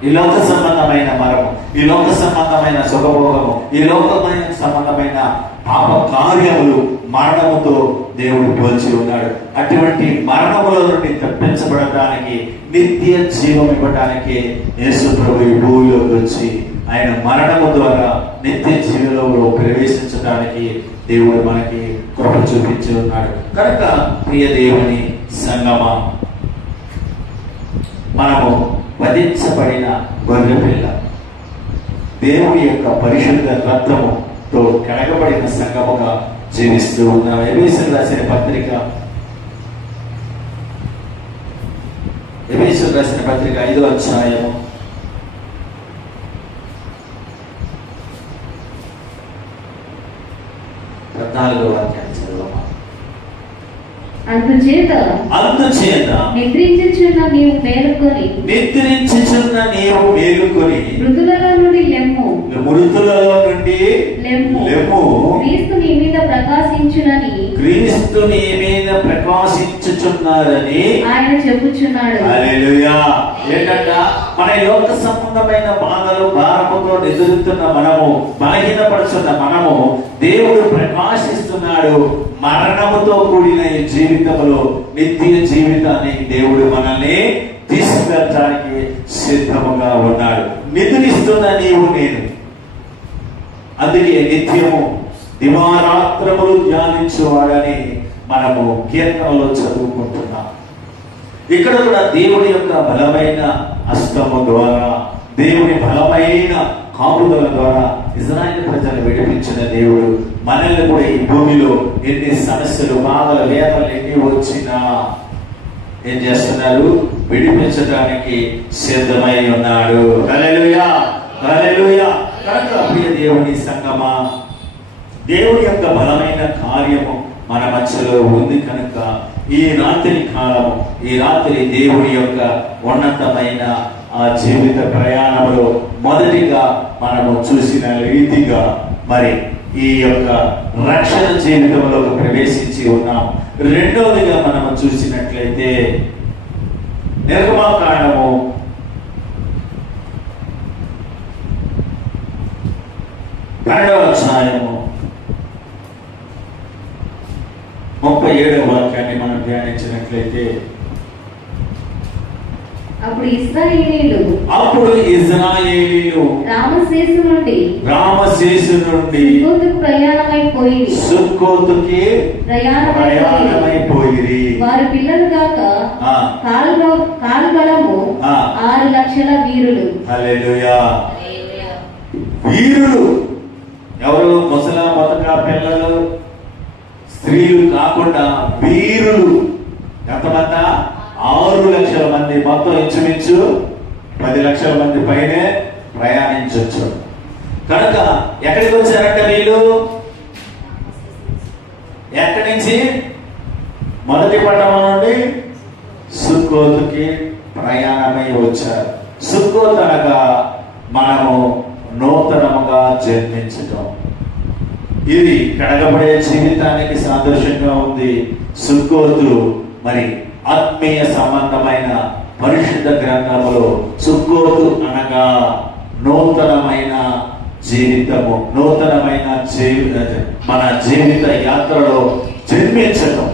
ఈ లోక సంబంధమైన మరణము, ఈ లోక సంబంధమైన సుఖభోగము, ఈ లోకమైన సంబంధమైన పాప కార్యములు మరణముతో దేవుడు పోల్చి ఉన్నాడు. అటువంటి మరణముల నుండి తప్పించబడటానికి, నిత్య జీవం ఇవ్వటానికి యేసు ప్రభు ఈ భూమిలోకి వచ్చి ఆయన మరణము ద్వారా నిత్య జీవంలో ప్రవేశించడానికి దేవుడు మనకి కృప చూపించి ఉన్నాడు. కనుక ప్రియ దేవుని సంగమా, మనము వధించబడిన గొర్రె పిల్ల, దేవుని యొక్క పరిశుద్ధ రక్తముతో కడగబడిన సంగముగా జీవిస్తూ ఉన్నాం. ఎఫెసీయులకు రాసిన పత్రిక 5వ అధ్యాయము 14వ వాక్యాన్ని చదవమా. అందుచేత నిద్రించుచున్న నీవు మేలుకొని మృతులలో నుండి లెమ్ము. క్రీస్తు నీ మీద ప్రకాశించుచున్నారని ఆయన చెప్పుచున్నాడు. హల్లెలూయా. ఏంటంట, మన లోక సంబంధమైన బాధలు భారముతో ఎదురుతున్న మనము, బలహీనపడుతున్న మనము, దేవుడు ప్రకాశిస్తున్నాడు. మరణముతో కూడిన ఈ జీవితంలో నిత్య జీవితాన్ని దేవుడు మనల్ని తీసుకెళ్ళడానికి సిద్ధముగా ఉన్నాడు. నిద్రిస్తున్న నీవు నేను, అందుకే నిత్యము దివారాత్రములు ధ్యానించువాడని మనము కీర్తనలో చదువుకుంటున్నాం. ఇక్కడ కూడా దేవుడి యొక్క బలమైన హస్తము ద్వారా, దేవుని బలమైన కాపుదల ద్వారా ఇజ్రాయేలు ప్రజలు విడిపించిన దేవుడు మనల్ని కూడా ఈ భూమిలో ఎన్ని సమస్యలు, బాధలు, వేదనలు ఎన్ని వచ్చినా ఏం చేస్తున్నారు? విడిపించడానికి సిద్ధమై ఉన్నాడు. హల్లెలూయా, హల్లెలూయా. కనుక ప్రియ దేవుని సంగమా, దేవుడి యొక్క బలమైన కార్యము మన మధ్యలో ఉంది. కనుక ఈ రాత్రి కాలము, ఈ రాత్రి దేవుడి యొక్క ఉన్నతమైన ఆ జీవిత ప్రయాణంలో మొదటిగా మనము చూసిన రీతిగా మరి ఈ యొక్క రక్షణ జీవితంలో ప్రవేశించి ఉన్నాం. రెండవదిగా మనము చూసినట్లయితే నిర్గమకాండము 12వ అధ్యాయము 37వ వాక్యాన్ని మనం ధ్యానించినట్లయితే, అప్పుడు ఇశ్రాయేలీయులు రామశేషు నుండి సుక్కోతుకి ప్రయాణమైపోయిరి. వారి పిల్లలు కాక కాల్బలము 6 లక్షల వీరులు. హల్లెలూయా. వీరులు ఎవరు? ముసలా బతక పిల్లలు స్త్రీలు కాకుండా వీరులు ఎంతమంది? 6 లక్షల మంది. మొత్తం ఇంచుమించు 10 లక్షల మంది పైనే ప్రయాణించవచ్చు. కనుక ఎక్కడికి వచ్చారంటే వీళ్ళు ఎక్కడి నుంచి? మొదటి పట్టణం నుండి సుక్కోతుకి ప్రయాణమై వచ్చారు. సుక్కోత్ అనగా మనము నూతనముగా జన్మించటం. ఇది కడగబడే జీవితానికి సాదృశ్యంగా ఉంది. సుక్కోతు మరి ఆత్మీయ సంబంధమైన పరిశుద్ధ గ్రంథములో సుక్కోతు అనగా నూతనమైన జీవితము, నూతనమైన మన జీవిత యాత్రలో జన్మించటం.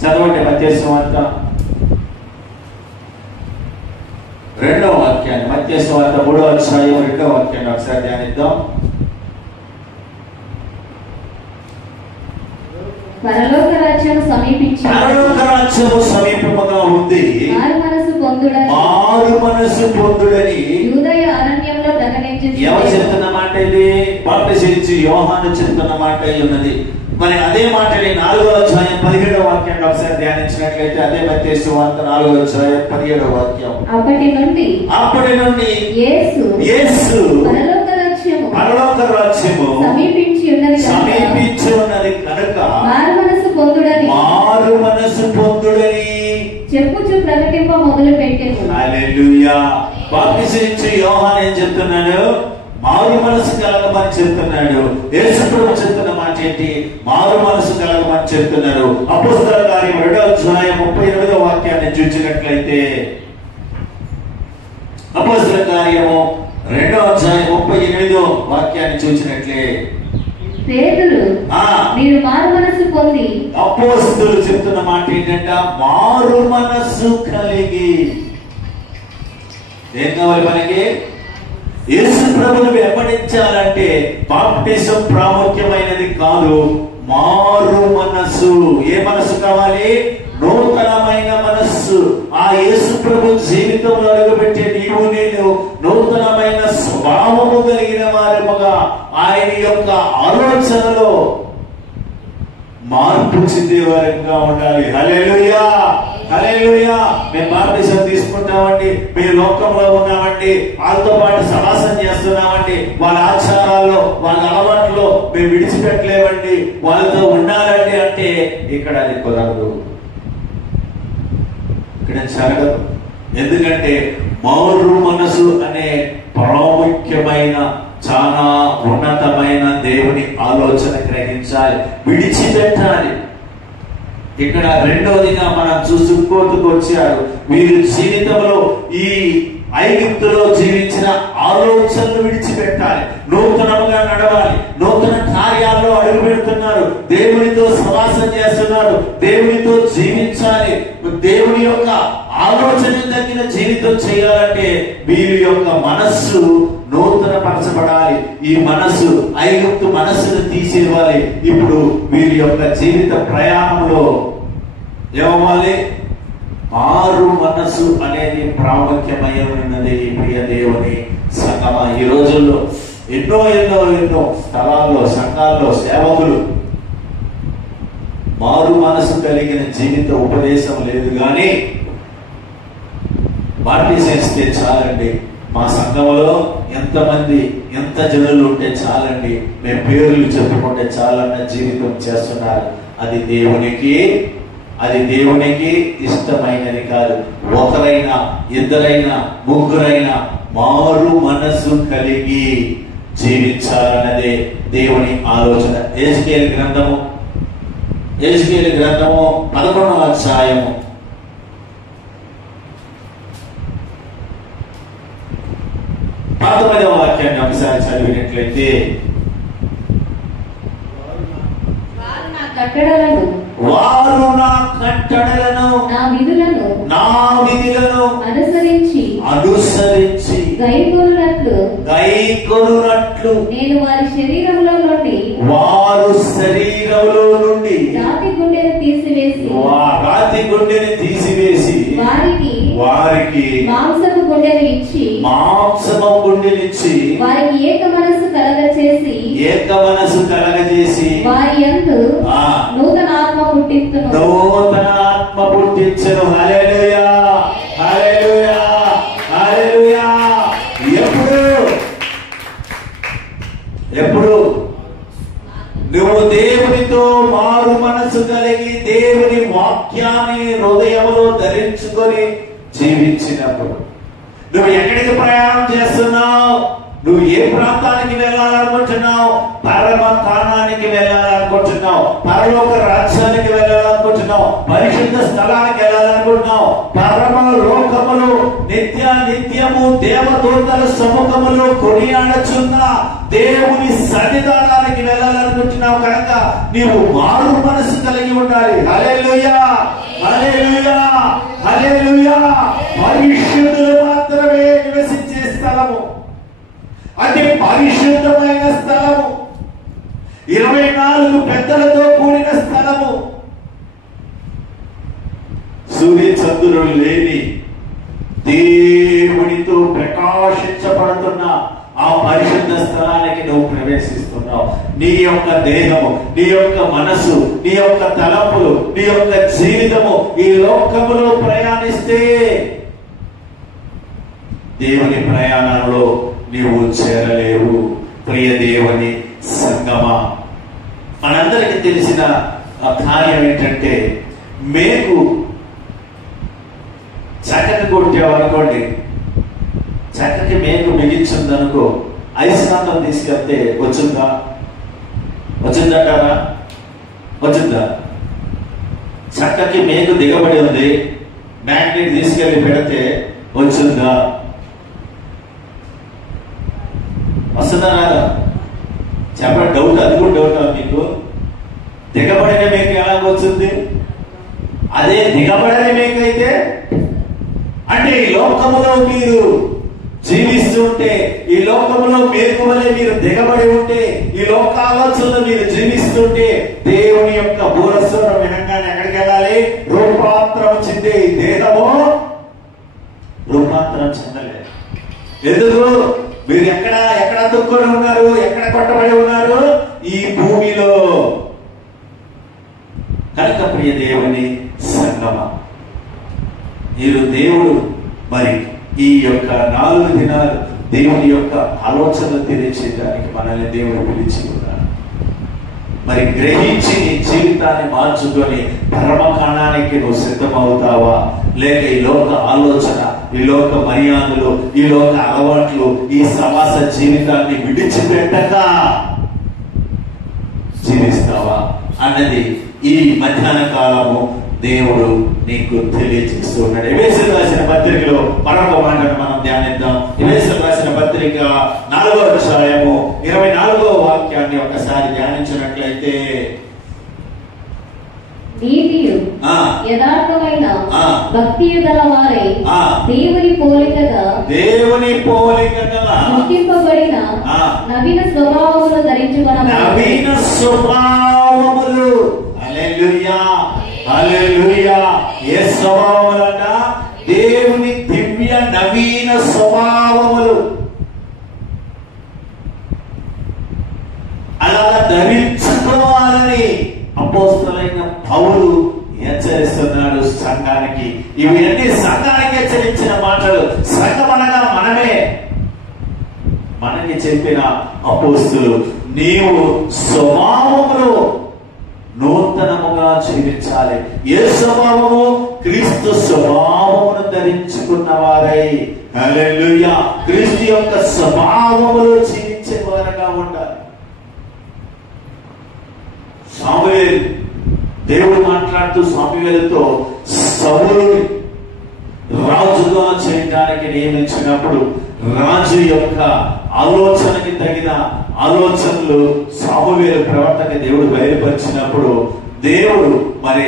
చదవండి మత్తయి సువార్త 2వ వాక్యాన్ని. మత్తయి సువార్త 3వ అధ్యాయం 2వ వాక్యాన్ని ఒకసారి ధ్యానిద్దాం. పరలోక రాజ్యము సమీపముగా ఉంది. మారు మనసు పొందుడని యూదయ అరణ్యంలో ప్రకటించి. ఎవరు చెప్తున్న మాట ఇది? బాప్తిస్మిచ్చి యోహాను చెప్తున్న మాట ఉన్నది. మరి అదే మాటని 4వ అధ్యాయం 17వ వాక్యాన్ని ఒకసారి ధ్యానించినట్లయితే అదే మత్తయి సువార్త 4వ అధ్యాయం 17వ వాక్యం. అప్పటి నుండి యేసు పరలోక రాజ్యము సమీపించి ఉన్నది కనుక మారు మనసు పొందుడని చెప్పుచు ప్రకటింప మొదలు పెట్టెను. హల్లెలూయా. బాప్తిస్మిచ్చి యోహాను ఏం చెప్తున్నాడు? మారు మనసు కలగమని చెప్తున్నాడు. యేసు ప్రభువు చెప్తున్న మాట ఏంటి? మారు మనసు కలగమని చెప్తున్నారు. అపోస్తలుల కార్యం 2వ అధ్యాయం 38వ వాక్యాన్ని చూసినట్లయితే, అపోస్తలుల కార్యము 2వ అధ్యాయం 38వ వాక్యాన్ని చూసినట్లే పేతురు మీరు మారు మనసు పొంది. అపోస్తలులు చెప్తున్న మాట ఏంటంటే మారు మనసు కలిగి. ఏం కావాలి మనకి? యేసు ప్రభువును వెంబడించాలంటే బాప్టిజం ప్రాముఖ్యమైనది కాదు, మారు మనసు. ఏ మనసు కావాలి? నూతనమైన మనస్సు. ఆ యేసు ప్రభు జీవితంలో అడుగుపెట్టే నీవు నేను నూతనమైన స్వభావము కలిగిన వారముగా ఆయన యొక్క ఆలోచనలో మార్పు చెందే వారంగా ఉండాలి. హల్లెలూయా, హల్లెలూయా. మేము బాప్టిజం తీసుకుంటామండి, మేము లోకంలో ఉన్నామండి, వాళ్ళతో పాటు సమాసం చేస్తున్నామండి, వాళ్ళ ఆచారాల్లో వాళ్ళ అలవాట్లో మేము విడిచిపెట్టలేమండి, వాళ్ళతో ఉండాలండి అంటే ఇక్కడ అది కుదరదు, ఇక్కడ జరగదు. ఎందుకంటే మారు మనసు అనే ప్రాముఖ్యమైన చాలా ఉన్నతమైన దేవుని ఆలోచన గ్రహించాలి, విడిచిపెట్టాలి. ఇక్కడ రెండవదిగా మనం చూసుకోతుకు వచ్చారు. వీరు జీవితంలో ఈ ఐగుప్తులో జీవించిన ఆలోచనలు విడిచిపెట్టాలి, నూతనంగా నడవాలి, నూతన కార్యాల్లో అడుగు పెడుతున్నారు, దేవునితో సవాసం చేస్తున్నారు, దేవునితో జీవించాలి, దేవుని యొక్క ఆలోచన తగిన జీవితం చేయాలంటే వీరి యొక్క మనస్సు నూతన పరచబడాలి. ఈ మనస్సు ఐగుప్తు మనస్సును తీసేవాలి. ఇప్పుడు వీరి యొక్క జీవిత ప్రయాణంలో ఏమవ్వాలి? మారు మనసు అనేది ప్రాముఖ్యమైనది. ప్రియ దేవుని సంగమ, ఈ రోజుల్లో ఎన్నో ఎన్నో ఎన్నో స్థలాల్లో సంఘాల్లో సేవకులు మారు మనసు కలిగిన జీవిత ఉపదేశం లేదు, కానీ బాప్టిజం చాలండి, మా సంఘంలో ఎంతమంది ఎంత జనులు ఉంటే చాలండి, మేము పేర్లు చెప్పుకుంటే చాలన్న జీవితం చేస్తున్నారు. అది దేవునికి ఇష్టమైనది కాదు. ఒకరైనా ఇద్దరైనా ముగ్గురైనా మారు మనసు కలిగి జీవించాలన్నదే దేవుని ఆలోచన. ఎహెజ్కేలు గ్రంథము 11వ అధ్యాయము 19వ వాక్యాన్ని ఒకసారి చదివినట్లయితే, వారు నా కట్టడలను నా విధులను అనుసరించి గైకొనునట్లు నేను వారి శరీరంలో నుండి రాతి గుండెను తీసివేసి వారికి వారికి మాంసపు గుండెను ఇచ్చి వారికి ఏక మనసు కలగచేసి వారి యందు నూతన ఆత్మ పుట్టించును. హల్లెలూయా, హల్లెలూయా, హల్లెలూయా. ఎప్పుడు నువ్వు దేవునితో మారు మనసు కలిగి దేవుని వాక్యాన్ని హృదయంలో ధరించుకొని జీవించినప్పుడు, నువ్వు ఎక్కడికి ప్రయాణం చేస్తున్నావు, నువ్వు ఏ ప్రాంతానికి వెళ్ళాలనుకుంటున్నావు, పరమ కానానికి వెళ్ళాలనుకుంటున్నావు, పరలోక రాజ్యానికి వెళ్ళాలనుకుంటున్నావు, పరిశుద్ధ స్థలానికి వెళ్ళాలనుకుంటున్నావు, పరమ లోకములు నిత్యము దేవదూతల సముఖములో కొనియాడచున్న దేవుని సన్నిధానానికి వెళ్ళాలనుకుంటున్నావు కనుక నీవు మారు మనసు కలిగి ఉండాలి. హల్లెలూయా, హల్లెలూయా, హల్లెలూయా. పరిశుద్ధులు మాత్రమే నివసించే స్థలము, అది పరిశుద్ధమైన స్థలము, 24 పెద్దలతో కూడిన స్థలము, సూర్య చంద్రులు లేని దేవునితో ప్రకాశించబడుతున్న ఆ పరిశుద్ధ స్థలానికి నువ్వు ప్రవేశిస్తున్నావు. నీ యొక్క దేహము, నీ యొక్క మనసు, నీ యొక్క తలంపులు, నీ యొక్క జీవితము ఈ లోకములో ప్రయాణిస్తే దేవుని ప్రయాణంలో నీవు చేరలేవు. ప్రియ దేవుని సంగమా, మనందరికీ తెలిసిన కార్యం ఏంటంటే, మేకు చక్కకి కొట్టామనుకోండి, చక్కకి మేకు మిగిల్చిందనుకో, అయస్కాంతం తీసుకెళ్తే వచ్చిందంటారా? వచ్చిందా? చక్కకి మేకు దిగబడి ఉంది, మ్యాగ్నెట్ తీసుకెళ్లి పెడితే వచ్చిందా? వస్తుందా రాదా? చెప్పండి. డౌట్, అది కూడా డౌటా మీకు? దిగబడిన మేకు ఎలాగొచ్చింది? అదే దిగబడని మేకైతే, అంటే ఈ లోకములో మీరు జీవిస్తుంటే, ఈ లోకములో మేకు వలె మీరు దిగబడి ఉంటే, ఈ లోక ఆలోచనలు మీరు జీవిస్తుంటే, దేవుని యొక్క బూరస్వరం వినంగానే ఎక్కడికి వెళ్ళాలి? రూపాంతరం చెందే ఈ దేహము రూపాంతరం చెందలేదు. ఎందుకు? మీరు ఎక్కడ దుఃఖులు ఉన్నారు, ఎక్కడ కొట్టబడి ఉన్నారు? ఈ భూమిలో. కనుక ప్రియ దేవుని సంగమా, మీరు దేవుడు మరి ఈ యొక్క 4 దినాలు దేవుని యొక్క ఆలోచనలు తెలియచేయడానికి మనల్ని దేవుడు పిలిచి ఉన్నాడు. మరి గ్రహించి నీ జీవితాన్ని మార్చుకొని పరమకాణానికి నువ్వు సిద్ధమవుతావా, లేక ఈ లోక ఆలోచన, ఈ లోక మర్యాదలు, ఈ లోక అలవాట్లు, ఈ సమాజ జీవితాన్ని విడిచిపెట్టక జీవిస్తావా అన్నది ఈ మధ్యాహ్న కాలము దేవుడు నీకు తెలియజేస్తూ ఉన్నాడు. ఎఫెసీయులకు రాసిన పత్రికలో మరొక మాటను మనం ధ్యానిద్దాం. ఎఫెసీయులకు రాసిన పత్రిక 4వ అధ్యాయము 24వ వాక్యాన్ని ఒకసారి ధ్యానించినట్లయితే, నీతియు యథార్థమైన భక్తియు గల వారై దేవుని పోలికగా సృష్టింపబడిన నవీన స్వభావములు ధరించుకొనవలెను. నవీన స్వభావములు. హల్లెలూయా, హల్లెలూయా. ఏ స్వభావములట? దేవుని దివ్య నవీన స్వభావములు. అలా ధరించుకోవాలని అపోస్తలుడైన పౌలు హెచ్చరిస్తున్నాడు సంఘానికి. ఇవన్నీ సంఘానికి హెచ్చరించిన మాటలు. సంఘం అనగా మనమే. మనకి చెప్పిన అపోస్తలు, నీవు స్వభావములో నూతనముగా జీవించాలి. ఏ స్వభావము? క్రీస్తు స్వభావమును ధరించుకున్న వారై, హల్లెలూయా, క్రీస్తు యొక్క స్వభావములో జీవించే వారుగా ఉండాలి. సాముయేలు, దేవుడు మాట్లాడుతూ సాముయేలుతో సౌలుని రాజుగా చేయడానికి నియమించినప్పుడు రాజు యొక్క ఆలోచనకి తగిన ఆలోచనలు సామువేలు ప్రవర్తన దేవుడు బయలుపరిచినప్పుడు, దేవుడు మరి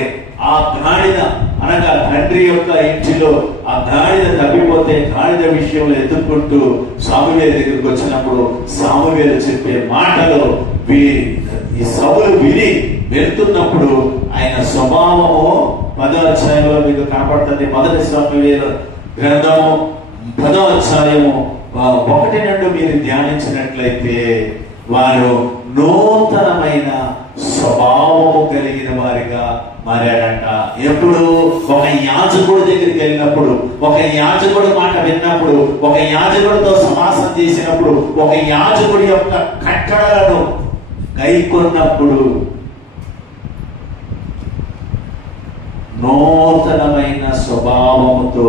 ఆ గాడిద అనగా తండ్రి యొక్క ఇంటిలో ఆ గాడిద తప్పిపోతే గాడిద విషయంలో ఎదుర్కొంటూ సామువేలు దగ్గరికి వచ్చినప్పుడు సామువేలు చెప్పే మాటలు ఈ సౌలు విని వెళ్తున్నప్పుడు ఆయన స్వభావము 10వ అధ్యాయంలో మీకు కనపడుతుంది. 1 సామువేలు గ్రంథము 10వ అధ్యాయము 1-2 మీరు ధ్యానించినట్లయితే వారు నూతనమైన స్వభావము కలిగిన వారిగా మారాడంట. ఎప్పుడు? ఒక యాజకుడి దగ్గరికి వెళ్ళినప్పుడు, ఒక యాజకుడి మాట విన్నప్పుడు, ఒక యాజకుడితో సమాసం చేసినప్పుడు, ఒక యాజకుడి యొక్క కట్టడలను గైకొన్నప్పుడు నూతనమైన స్వభావముతో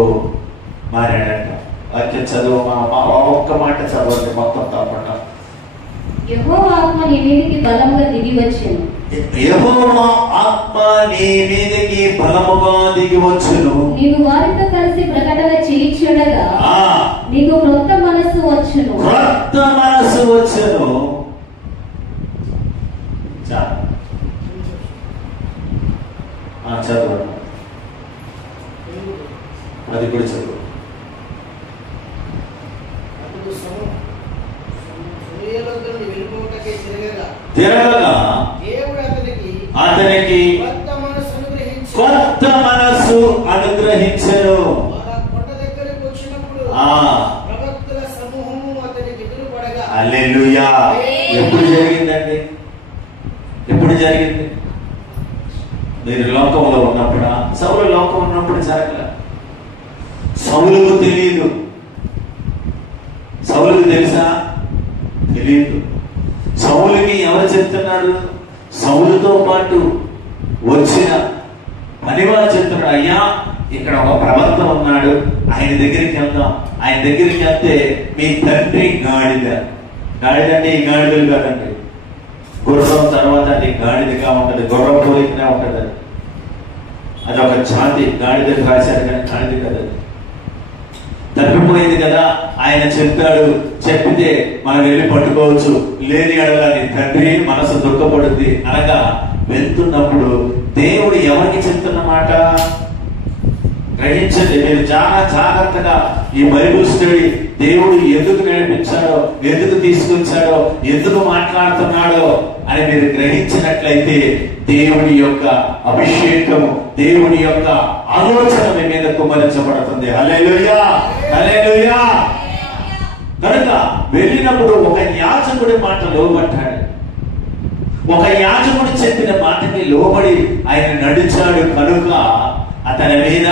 మారాడంట. వాక్యం చదువు, ఒక్క మాట చదవండి మొత్తం తప్పకుండా. యెహోవా ఆత్మ నీ మీదికి బలముగా దిగి వచ్చెను. యెహోవా ఆత్మ నీ మీదికి బలముగా దిగి వచ్చెను. నీవు వారితో కలిసి ప్రకటన చేయించుండగా నీకు క్రొత్త మనస్సు వచ్చును. క్రొత్త మనస్సు వచ్చెను. చదవండి, అది కూడా చదువు. తిరగగా అతనికి కొత్త మనస్సు అనుగ్రహించెను. హల్లెలూయా. ఎప్పుడు జరిగిందండి? ఎప్పుడు జరిగింది? మీరు లోకంలో ఉన్నప్పుడా? సౌలు లోకం ఉన్నప్పుడు జరగల. సౌలుకు తెలియదు. సౌలుకు తెలుసా? తెలియదు. సౌలుకి ఎవరు చెప్తున్నాడు? సౌలుతో పాటు వచ్చిన పనివారు చెప్తున్నాడు, అయ్యా ఇక్కడ ఒక ప్రవక్త ఉన్నాడు, ఆయన దగ్గరికి వెళ్దాం. ఆయన దగ్గరికి వెళ్తే మీ తండ్రి గాడిద. గాడిద అంటే ఈ గాడిదలు కాదండి, గుర్రం తర్వాత అది గాడిదగా ఉంటుంది, గుర్రం పోలికనే ఉంటుంది. అది ఒక జాతి, గాడిదలు రాశారు కానీ గాడిద కదా. తప్పిపోయింది కదా, ఆయన చెప్తాడు, చెప్పితే మనం వెళ్ళి పట్టుకోవచ్చు, లేని అడగాలి తండ్రి మనసు దుఃఖపడుద్ది అనగా వెళ్తున్నప్పుడు దేవుడు ఎవరికి చెప్తున్నమాట గ్రహించండి. మీరు చాలా జాగ్రత్తగా ఈ బైబిల్ స్టడీ దేవుడు ఎందుకు నడిపించాడో, ఎందుకు తీసుకొచ్చాడో, ఎందుకు మాట్లాడుతున్నాడో అని మీరు గ్రహించినట్లయితే దేవుడి యొక్క అభిషేకము, దేవుడి యొక్క ఆలోచన మీ మీద కుమరించబడుతుంది. హల్లెలూయా, హల్లెలూయా. కనుక వెళ్ళినప్పుడు ఒక యాజకుడి మాట లోబడ్డాడు. ఒక యాజకుడు చెప్పిన మాటకి లోబడి ఆయన నడిచాడు కనుక అతని మీద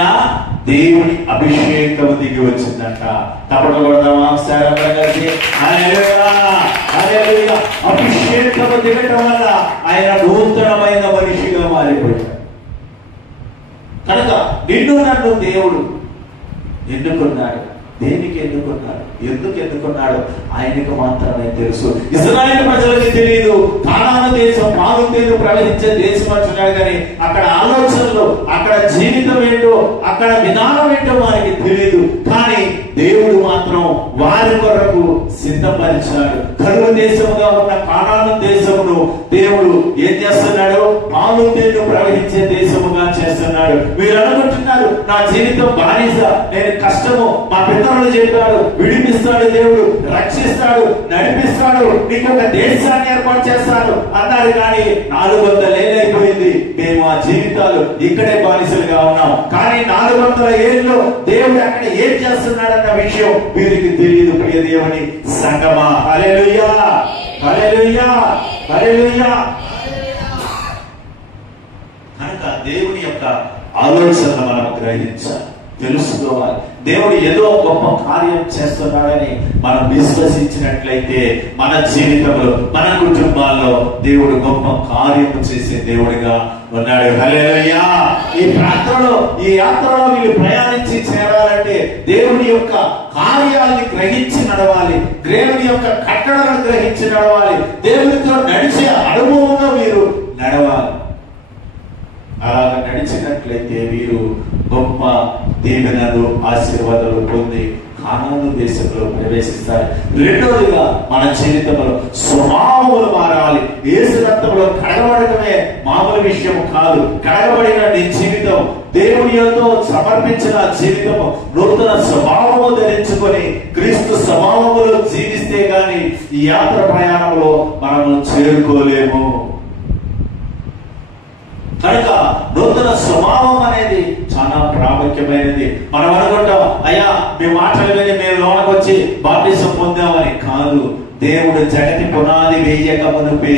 దేవుని అభిషేకము దిగి వచ్చిందంట. తప్పట్లు కొడదామా ఒకసారి? అభిషేకము దిగటం వల్ల ఆయన నూతనమైన మనిషిగా మారిపోయాడు. కనుక నిన్ను నన్ను దేవుడు ఎన్నుకున్నాడు. దేనికి ఎన్నుకున్నాడు? ఎందుకు ఎన్నుకున్నాడు ఆయనకు మాత్రమే తెలుసు. ఇశ్రాయేలు ప్రజలకి తెలియదు. కానాను దేశం పాలు తేనెలు ప్రవహించే దేశం అంటున్నాడు కానీ అక్కడ ఆలోచనలు, అక్కడ జీవితం ఏంటో, అక్కడ విధానం ఏంటో వారికి తెలియదు. కానీ దేవుడు మాత్రం వారి కొరకు సిద్ధపరిచాడు. కరువు దేశముగా ఉన్న కానాను దేశమును దేవుడు ఏం చేస్తున్నాడు? పాలు తేనెలు ప్రవహించే దేశముగా చేస్తున్నాడు. మీరు అనుకుంటున్నారు నా జీవితం బానిస, నేను కష్టము, మా పితరులు చెప్పాడు, విడిపిస్తాడు దేవుడు, రక్షిస్తాడు, నడిపిస్తాడు, నీకు ఒక దేశాన్ని ఏర్పాటు చేస్తాడు అన్నారు. కానీ 400 ఏళ్ళు అయిపోయింది, మేము ఆ జీవితాలు ఇక్కడే బానిసలుగా ఉన్నాం. కానీ 400 ఏళ్ళు దేవుడు అక్కడ ఏం చేస్తున్నాడన్న విషయం వీరికి తెలియదు. ప్రియ దేవుని సంగమా, హల్లెలూయా, హల్లెలూయా, హల్లెలూయా. కనుక దేవుని యొక్క ఆలోచన మనం గ్రహించాలి, తెలుసుకోవాలి. దేవుడు ఏదో గొప్ప కార్యం చేస్తున్నాడని మనం విశ్వసించినట్లయితే మన జీవితంలో, మన కుటుంబాల్లో దేవుడు గొప్ప కార్యం చేసే దేవుడిగా ఉన్నాడు. హల్లెలూయా. ఈ ప్రాంతంలో, ఈ యాత్రలో వీళ్ళు ప్రయాణించి చేరాలంటే దేవుని యొక్క కార్యాన్ని గ్రహించి నడవాలి, దేవుని యొక్క కట్టడలను గ్రహించి నడవాలి, దేవునితో నడిచే అనుభవంలో వీరు నడవాలి. అలా నడిచినట్లయితే వీరు గొప్ప దీవెనలు, ఆశీర్వాదాలు పొంది కానాను దేశంలో ప్రవేశిస్తారు. రెండోదిగా మన జీవితంలో స్వభావములు మారాలి. యేసు రక్తంలో కడగబడటమే మామూలు విషయం కాదు. కడగబడిన నీ జీవితం, దేవుని యందు సమర్పించిన జీవితము, నూతన స్వభావము ధరించుకొని క్రీస్తు స్వభావములో జీవిస్తే గాని ఈ యాత్ర ప్రయాణంలో మనము చేరుకోలేము. కనుక నూతన స్వభావం అనేది చాలా ప్రాముఖ్యమైనది. మనం అనుకుంటాం, అయ్యా మీ మాటలు విని మేము లోనకు వచ్చి బాప్టిజం పొందామని. కాదు, దేవుడు జగతి పునాది వేయక మునుపే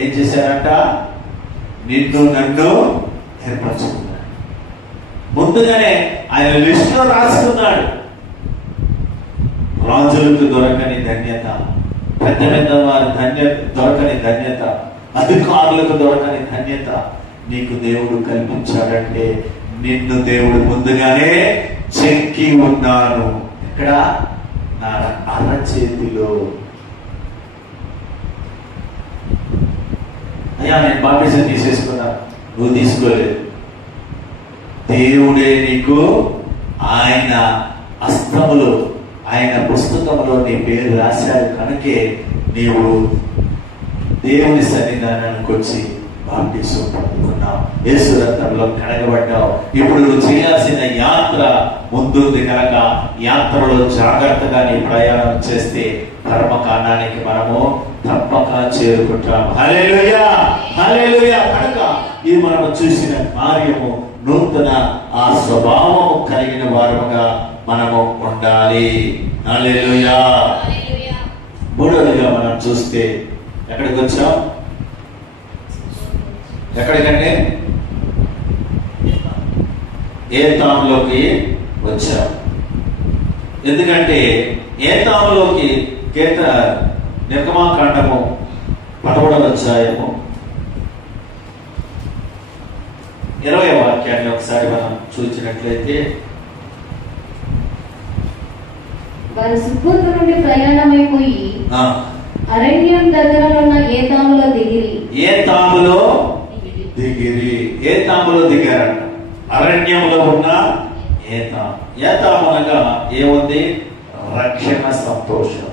ఏం చేశారంట? నిన్ను నన్ను ఏర్పరచుకున్నాడు. ముందుగానే ఆయన లిస్టులో రాసుకున్నాడు. రాజులకు దొరకని ధన్యత, పెద్ద పెద్ద వారి దొరకని ధన్యత, అధికారులకు దొరకని ధన్యత నీకు దేవుడు కల్పించాడంటే నిన్ను దేవుడు ముందుగానే చెక్కి ఉన్నాను. ఇక్కడ నా అరచేతిలో. అయ్యా నేను బాప్టిజం తీసేసుకున్నా, నువ్వు తీసుకోలేదు. దేవుడే నీకు ఆయన హస్తములో, ఆయన పుస్తకంలో నీ పేరు రాశాడు కనుకే నీవు దేవుని సన్నిధానానికి వచ్చి బాప్టిజం పొందుకున్నావు, యేసు రక్తంలో కడగబడ్డావు. ఇప్పుడు నువ్వు చేయాల్సిన యాత్ర ముందుంది కనుక యాత్రలో జాగ్రత్తగా నీ ప్రయాణం చేస్తే కర్మకాండానికి మనము తప్పక చేరుకుంటాం. హల్లెలూయా, హల్లెలూయా. కనుక ఇది మనము చూసిన కార్యము నూతన ఆ స్వభావము కలిగిన వారుగా మనము ఉండాలి. హల్లెలూయా. మూడవదిగా మనం చూస్తే ఎక్కడికి వచ్చాం? ఎక్కడికంటే ఏతాంలోకి వచ్చాం. ఎందుకంటే ఏతాంలోకి నిర్గమాకాండము 11వ అధ్యాయము 20వ వాక్యాన్ని ఒకసారి మనం చూసినట్లయితే, వారు సుక్కోతు నుండి ప్రయాణమైపోయి అరణ్యం దగ్గర ఉన్న ఏతాములో దిగిరి. ఏతాములో దిగారంట. అరణ్యంలో ఉన్న ఏతాము అనగా ఏముంది? రక్షణ సంతోషం.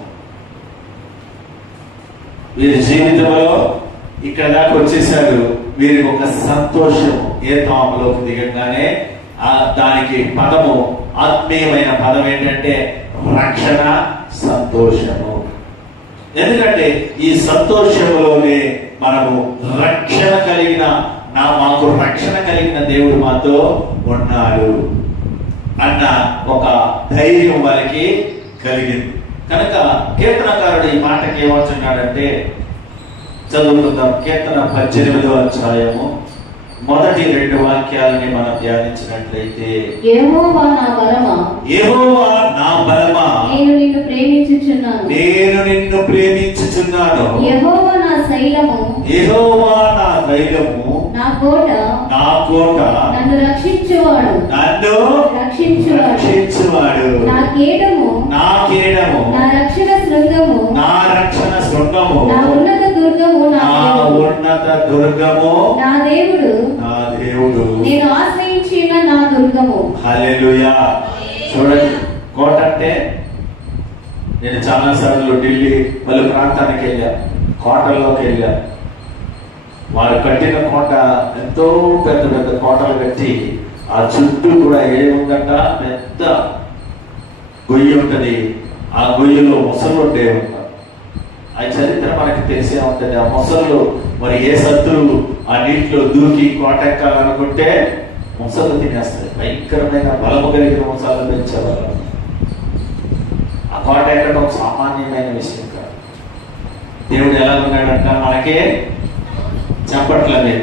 వీరి జీవితంలో ఇక్కడ దాకా వచ్చేసారు. వీరికి ఒక సంతోషం ఏతాములోకి దిగగానే దానికి పదము, ఆత్మీయమైన పదం ఏంటంటే రక్షణ సంతోషము. ఎందుకంటే ఈ సంతోషంలోనే మనము రక్షణ కలిగిన మాకు రక్షణ కలిగిన దేవుడు మాతో ఉన్నాడు అన్న ఒక ధైర్యం వారికి కలిగింది. కనుక కీర్తనకారుడు ఈ మాటకి ఏమంటున్నాడంటే, చదువుకుందాం. కీర్తన 18వ అధ్యాయము మొదటి 2 వాక్యాలని మనం ధ్యానించినట్లయితే, యెహోవా నా బలమా, యెహోవా నా బలమా, నేను నిన్ను ప్రేమించుచున్నాను, నేను నిన్ను ప్రేమించుచున్నాను. యెహోవా నా శైలము, యెహోవా నా ధైర్యము, నా కోట, నా కోట, నన్ను రక్షించువాడు, నన్ను రక్షించువాడు, నా కేడము, నా కేడము, నా రక్షణ శృంగము, నా రక్షణ శృంగము, నా ఉన్నత దుర్గము, నా ఉన్నత దుర్గము, నా దేవుడు, నా దేవుడు, నేను ఆశ్రయించిన నా దుర్గము. హల్లెలూయా. చూడండి, కోట అంటే నేను చాలా సార్లు ఢిల్లీ పలు ప్రాంతానికి వెళ్ళా, కోటల్లోకి వెళ్ళా. వారు కట్టిన కోట ఎంతో పెద్ద పెద్ద కోటలు కట్టి ఆ చుట్టూ కూడా ఏముందంట, పెద్ద గొయ్యి ఉంటది. ఆ గొయ్యిలో మొసళ్ళు ఉండే ఉంటారు. ఆ చరిత్ర మనకి తెలిసే ఉంటుంది. ఆ మొసళ్ళు మరి ఏ శత్రువు ఆ నీటిలో దూకి కోట ఎక్కాలనుకుంటే మొసళ్ళు తినేస్తాయి. భయంకరమైన బలము కలిగిన మొసళ్ళు పెంచేవాళ్ళు. ఆ కోట ఎక్కడం సామాన్యమైన విషయం కాదు. దేవుడు ఎలా ఉన్నాడంట మనకే చెప్పట్లేదు.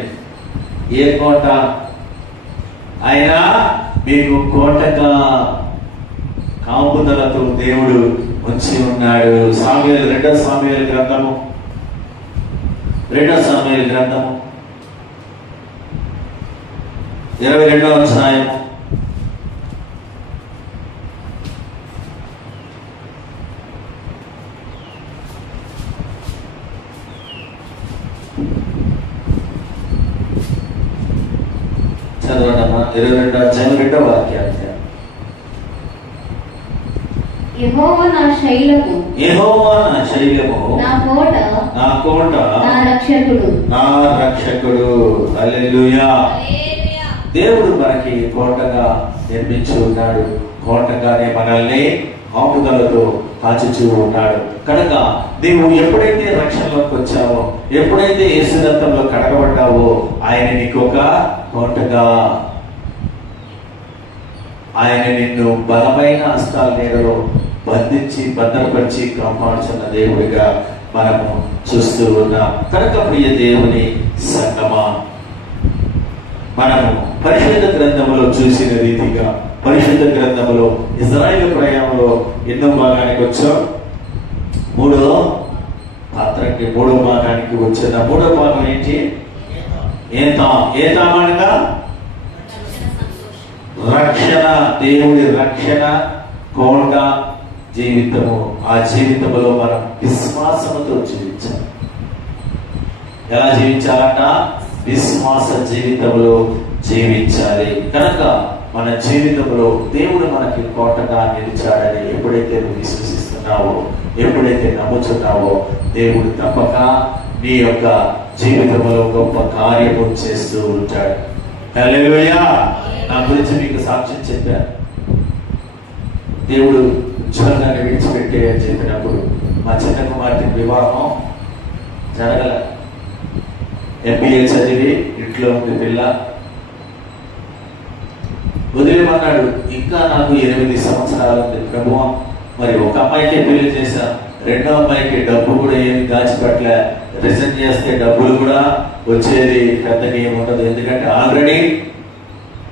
ఏ కోట అయినా మీకు కోటగా కాపుదలతో దేవుడు వచ్చి ఉన్నాడు. సామ్యూయేలు 2వ సామ్యూయేలు గ్రంథము 22వ అధ్యాయం 22వ వాక్యాన్ని. యెహోవా నా శైలము, యెహోవా నా శైలము, నా కోట, నా కోట, నా రక్షకుడు, నా రక్షకుడు. హల్లెలూయా. దేవుడు మనకి కోటగా నిర్మించి ఉన్నాడు. కోటగానే మనల్ని ఆపుదలతో కాచుచూ ఉన్నాడు. కనుక నీవు ఎప్పుడైతే రక్షణలోకి వచ్చావో, ఎప్పుడైతే యేసు రక్తంలో కడగబడ్డావో, ఆయన నీకు ఒక కోటగా ఆయన నిన్ను బలమైన హస్తాల నీడలో బంధించి భద్రపరిచి కాపాడుచున్న దేవుడిగా మనము చూస్తూ ఉన్నాం. కనుక ప్రియ దేవుని సంగమా, మనము పరిశుద్ధ గ్రంథంలో చూసిన రీతిగా పరిశుద్ధ గ్రంథంలో ఇజ్రాయేలు ప్రయాణంలో ఎన్నో భాగానికి వచ్చాం. మూడో భాగానికి వచ్చిన మూడో భాగం ఏంటి? ఏతామనగా రక్షణ, దేవుడి రక్షణ కోణ జీవితము. ఆ జీవితంలో మనం విశ్వాసంతో జీవించాలి. ఎలా జీవించాలట? విశ్వాస జీవితంలో జీవించాలి. కనుక మన జీవితంలో దేవుడు మనకి కోటగా నిలిచాడని ఎప్పుడైతే నువ్వు విశ్వసిస్తున్నావో, ఎప్పుడైతే నమ్ముతున్నావో, దేవుడు తప్పక నీ యొక్క జీవితంలో గొప్ప కార్యము చేస్తూ ఉంటాడు. హల్లెలూయా. నా గురించి మీకు సాక్ష్యం చెప్పాను. దేవుడు ఉద్యోగాన్ని విడిచిపెట్టే అని చెప్పినప్పుడు మా చిన్న కుమార్తె వివాహం జరగల. MBA చదివి ఇంట్లో ఉంది పిల్ల. వదిలేమన్నాడు. ఇంకా నాకు 8 సంవత్సరాలు ఉంది ప్రభువా. మరి ఒక అమ్మాయికి పెళ్లి చేశా, రెండో అమ్మాయికి డబ్బు కూడా ఏమి దాచిపెట్టలే. రిజైన్ చేస్తే డబ్బులు కూడా వచ్చేది పెద్దగా ఏమి ఉండదు. ఎందుకంటే ఆల్రెడీ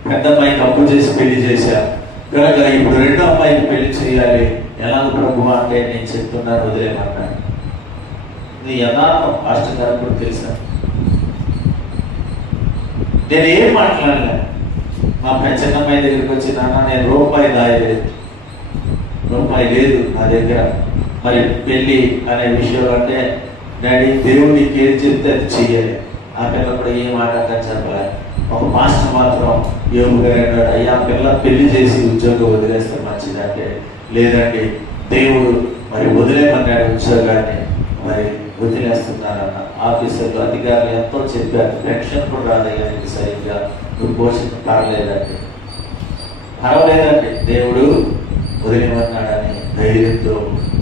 పెద్ద అమ్మాయికి అప్పు చేసి పెళ్లి చేశా. కనుక ఇప్పుడు రెండో అమ్మాయికి పెళ్లి చేయాలి. ఎలాగ ప్రభువా అంటే నేను చెప్తున్నాను వదిలేమన్నాడు. ఇది యథార్థం. పాస్టర్ గారు కూడా తెలుసా. నేను ఏం మాట్లాడలే. మా చిన్నమ్మాయి దగ్గరికి వచ్చి, నాన్న నేను రూపాయి దాయలేదు, రూపాయి లేదు నా దగ్గర. మరి పెళ్లి అనే విషయం అంటే డాడీ దేవుడికి ఏది చెప్తే అది చెయ్యాలి. ఆ పిల్ల కూడా ఏం మాట్లాడతాను చెప్పలే. ఒక మాస్టర్ మాత్రం యోగు గారు అన్నాడు, అయ్యా పిల్ల పెళ్లి చేసి ఉద్యోగం వదిలేస్తే మంచిదంటే, లేదండి దేవుడు మరి వదిలేమన్నాడు ఉద్యోగాన్ని, మరి వదిలేస్తున్నారన్న. ఆఫీసర్లు అధికారులు ఎంతో చెప్పారు, పెన్షన్ కూడా రాదయ్యా నీకు సరిగ్గా, నువ్వు పోషణ పర్లేదండి. పర్వాలేదండి, దేవుడు వదిలేమన్నాడని ధైర్యంతో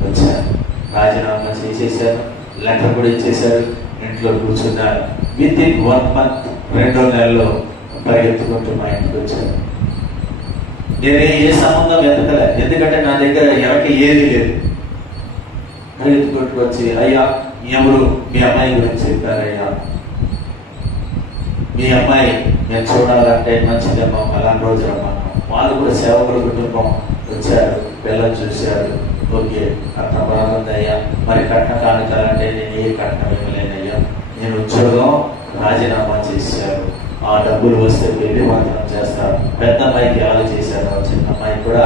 వచ్చాను. రాజీనామా చేసేసారు, లెటర్ కూడా ఇచ్చేశారు, ఇంట్లో కూర్చున్నారు. విత్ ఇన్ 1 month 2వ నెలలో పరిగెత్తుకుంటూ మా ఇంటికి వచ్చాను. నేనే ఏ సంబంధం ఎత్తలే, ఎందుకంటే నా దగ్గర ఎవరికి ఏది లేదు. పరిగెత్తుకుంటూ వచ్చి, అయ్యా ఎవరు మీ అమ్మాయి గురించి చెప్పారయ్యా, మీ అమ్మాయి నేను చూడాలంటే మంచిదమ్మా, అలాంటి రోజు అమ్మా. వాళ్ళు కూడా సేవకుల కుటుంబం వచ్చారు, పిల్లలు చూశారు. ఓకే కట్నం బాగుందయ్యా, మరి కట్నం కానుకాలంటే నేను ఏ కట్నం ఇవ్వలేనయ్యా, నేను ఉద్యోగం రాజీనామా చేశారు, ఆ డబ్బులు వస్తే పెళ్లి మాత్రం చేస్తారు. పెద్ద అమ్మాయికి ఎలా చేశారో చిన్న అమ్మాయి కూడా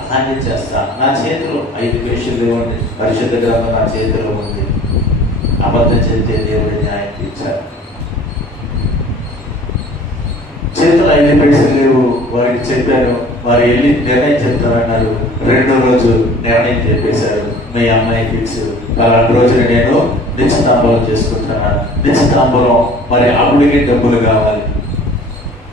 అలాగే చేస్తా. నా చేతిలో 5 పేషీలు ఇవ్వండి, పరిశుద్ధ గ్రంథం నా చేతిలో ఉంది. అబద్ధం చెప్తే దేవుడి న్యాయం తీర్చారు. చేతులు 5 పైసలు లేవు, వారికి చెప్పాను. వారు వెళ్ళి నిర్ణయం చెప్తారన్నారు. 2వ రోజు నిర్ణయం చెప్పేశారు, మీ అమ్మాయి ఫిక్స్, అలాంటి రోజున నేను నిశ్చితాంబరం చేసుకుంటున్నాను. నిశ్చితాంబరం మరి అప్పుడికి డబ్బులు కావాలి.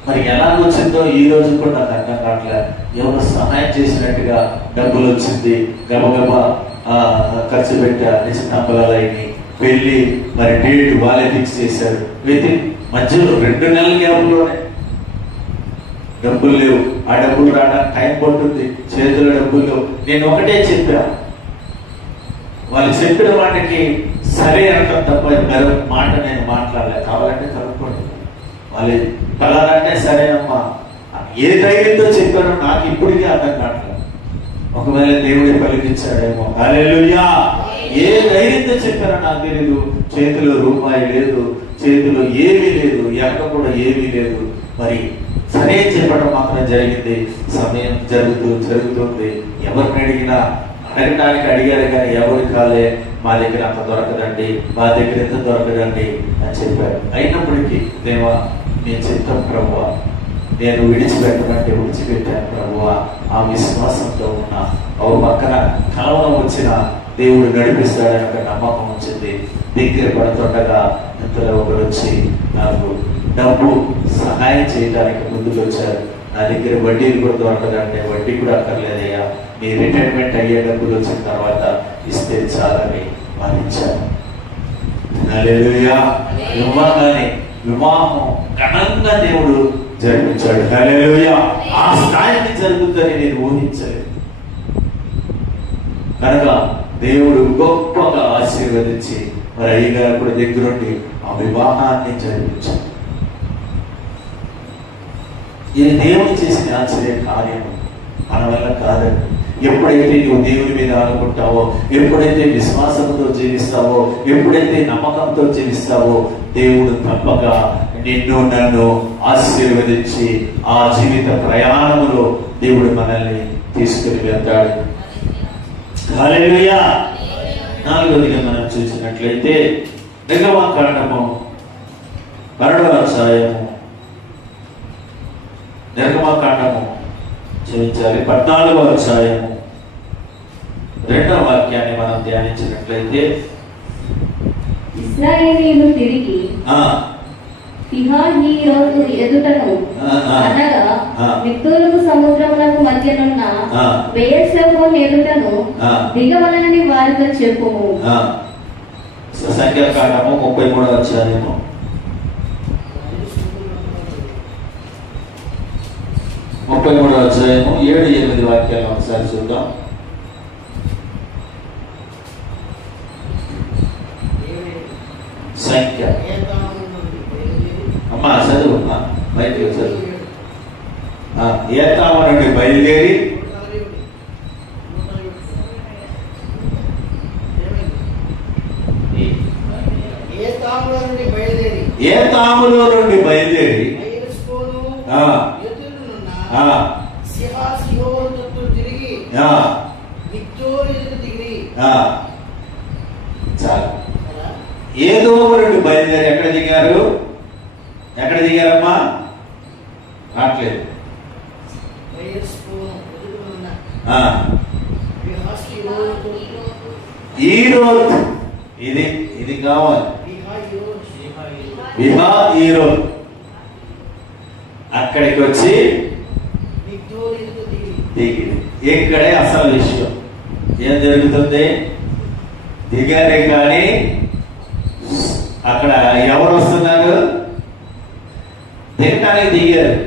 మరి ఎలా వచ్చిందో ఈ రోజు కూడా నాకు అర్థం కావట్లేదు. ఎవరు సహాయం చేసినట్టుగా డబ్బులు వచ్చింది, గబగబా ఖర్చు పెట్టా. నిశ్చితాంబరాలు అయినాయి, పెళ్లి మరి డేట్ వాళ్ళే ఫిక్స్ చేశారు. మధ్యలో 2 నెలల గ్యాప్లోనే డబ్బులు లేవు. ఆ డబ్బులు రావడానికి టైం పడుతుంది, చేతుల్లో డబ్బులు లేవు. నేను ఒకటే చెప్పా, వాళ్ళు చెప్పిన వాటికి సరే అంటాం తప్ప మరొక మాట నేను మాట్లాడలే. కావాలంటే కనుక్కోండి. వాళ్ళు కలాలంటే సరేనమ్మా, ఏ ధైర్యంతో చెప్పారో నాకు ఇప్పటికీ అర్థం కావట్లేదు. ఒకవేళ దేవుడే పలికించాడేమో. హల్లెలూయా. ఏ ధైర్యంతో చెప్పారో నాకు తెలీదు. చేతిలో రూపాయి లేదు, చేతిలో ఏమీ లేదు, ఎక్క కూడా ఏమీ లేదు. మరి సరే చెప్పడం మాత్రం జరిగింది. సమయం జరుగుతుంది. ఎవరిని అడిగినా అడగడానికి అడిగారు కానీ ఎవరి కాలే, మా దగ్గర అంత దొరకదండి, మా దగ్గర ఎంత దొరకదండి అని చెప్పారు. అయినప్పటికీ దేవా నేను చెప్తాను ప్రభువా, నేను విడిచిపెట్టమంటే విడిచిపెట్టాను ప్రభువా. ఆ విశ్వాసంతో ఉన్నా. ఒక పక్కన కలవరం వచ్చిన దేవుడు నడిపిస్తాడని ఒక నమ్మకం వచ్చింది. దగ్గర పడుతుండగా ఇంతలో ఒకరు వచ్చి నాకు డబ్బు సహాయం చేయడానికి ముందుకు వచ్చారు. నా దగ్గర వడ్డీలు కూడా దొరకదంటే, వడ్డీ కూడా అక్కర్లేదయ్యా, నీ రిటైర్మెంట్ అయ్యే డబ్బులు వచ్చిన తర్వాత ఇస్తే చాలని వాదించాను. హల్లెలూయా. ఇవ్వగానే వివాహం ఘనంగా దేవుడు జరిపించాడు. హల్లెలూయా. ఆ స్థాయికి జరుగుతుందని నేను ఊహించలేదు. కనుక దేవుడు గొప్పగా ఆశీర్వదించి మరి అయ్యగారు కూడా దగ్గరుండి ఆ వివాహాన్ని జరిపించాడు. ఇది దేవుడు చేసిన ఆశ్చర్య కార్యం, మన వల్ల కాదండి. ఎప్పుడైతే నువ్వు దేవుని మీద అనుకుంటావో, ఎప్పుడైతే విశ్వాసంతో జీవిస్తావో, ఎప్పుడైతే నమ్మకంతో జీవిస్తావో, దేవుడు తప్పక నిన్ను నన్ను ఆశీర్వదించి ఆ జీవిత ప్రయాణంలో దేవుడు మనల్ని తీసుకుని వెళ్తాడు. హల్లెలూయా. నాలుగోదిగా మనం చూసినట్లయితే నిర్గమకాండము 12వ అధ్యాయము, నిర్గమకాండము క్షమించాలి 14వ అధ్యాయము 2వ వాక్యాన్ని మనం ధ్యానించినట్లయితే, ఇశ్రాయేలీయులు తిరిగి పిహహీరోతు ఎదుటను అనగా మిగ్దోలుకు సముద్రమునకు మధ్యనున్న బెయేర్షెబోను ఎదుటను దిగవలనని వారితో చెప్పుము. సంఖ్యాకాండము 33వ అధ్యాయము 33వ అధ్యాయము 7-8 వాక్యాలను ఒకసారి చూద్దాం. సంఖ్య అమ్మా చదువు, బయటికి చదువు. ఏతాము నుండి బయలుదేరి ఏతాములో నుండి బయలుదేరి చాలు. ఏదోము నుండి బయలుదేరి ఎక్కడ దిగారు? ఎక్కడ దిగారమ్మా? రావట్లేదు. ఈరోజు ఇది ఇది కావాలి. ఈరోజు అక్కడికి వచ్చి దిగి, ఇక్కడే అసలు విషయం ఏం జరుగుతుంది? దిగారే కానీ అక్కడ ఎవరు వస్తున్నారు? దిగటానికి దిగారు.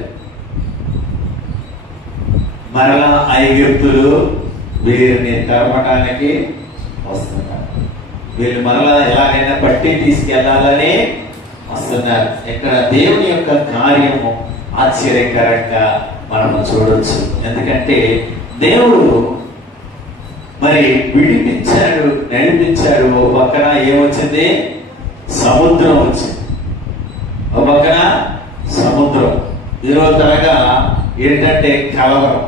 మరలా ఐగుప్తులు వీరిని తరమటానికి వస్తున్నారు. వీళ్ళు మరలా ఎలాగైనా పట్టి తీసుకెళ్లాలని వస్తున్నారు. ఇక్కడ దేవుని యొక్క కార్యము ఆశ్చర్యకరంగా మనము చూడొచ్చు. ఎందుకంటే దేవుడు మరి విడిపించాడు, నడిపించాడు. ఓ పక్కన ఏమొచ్చింది? సముద్రం వచ్చింది. ఓ పక్కన సముద్రం. ఈరోజు తరగా ఏంటంటే కలవరం.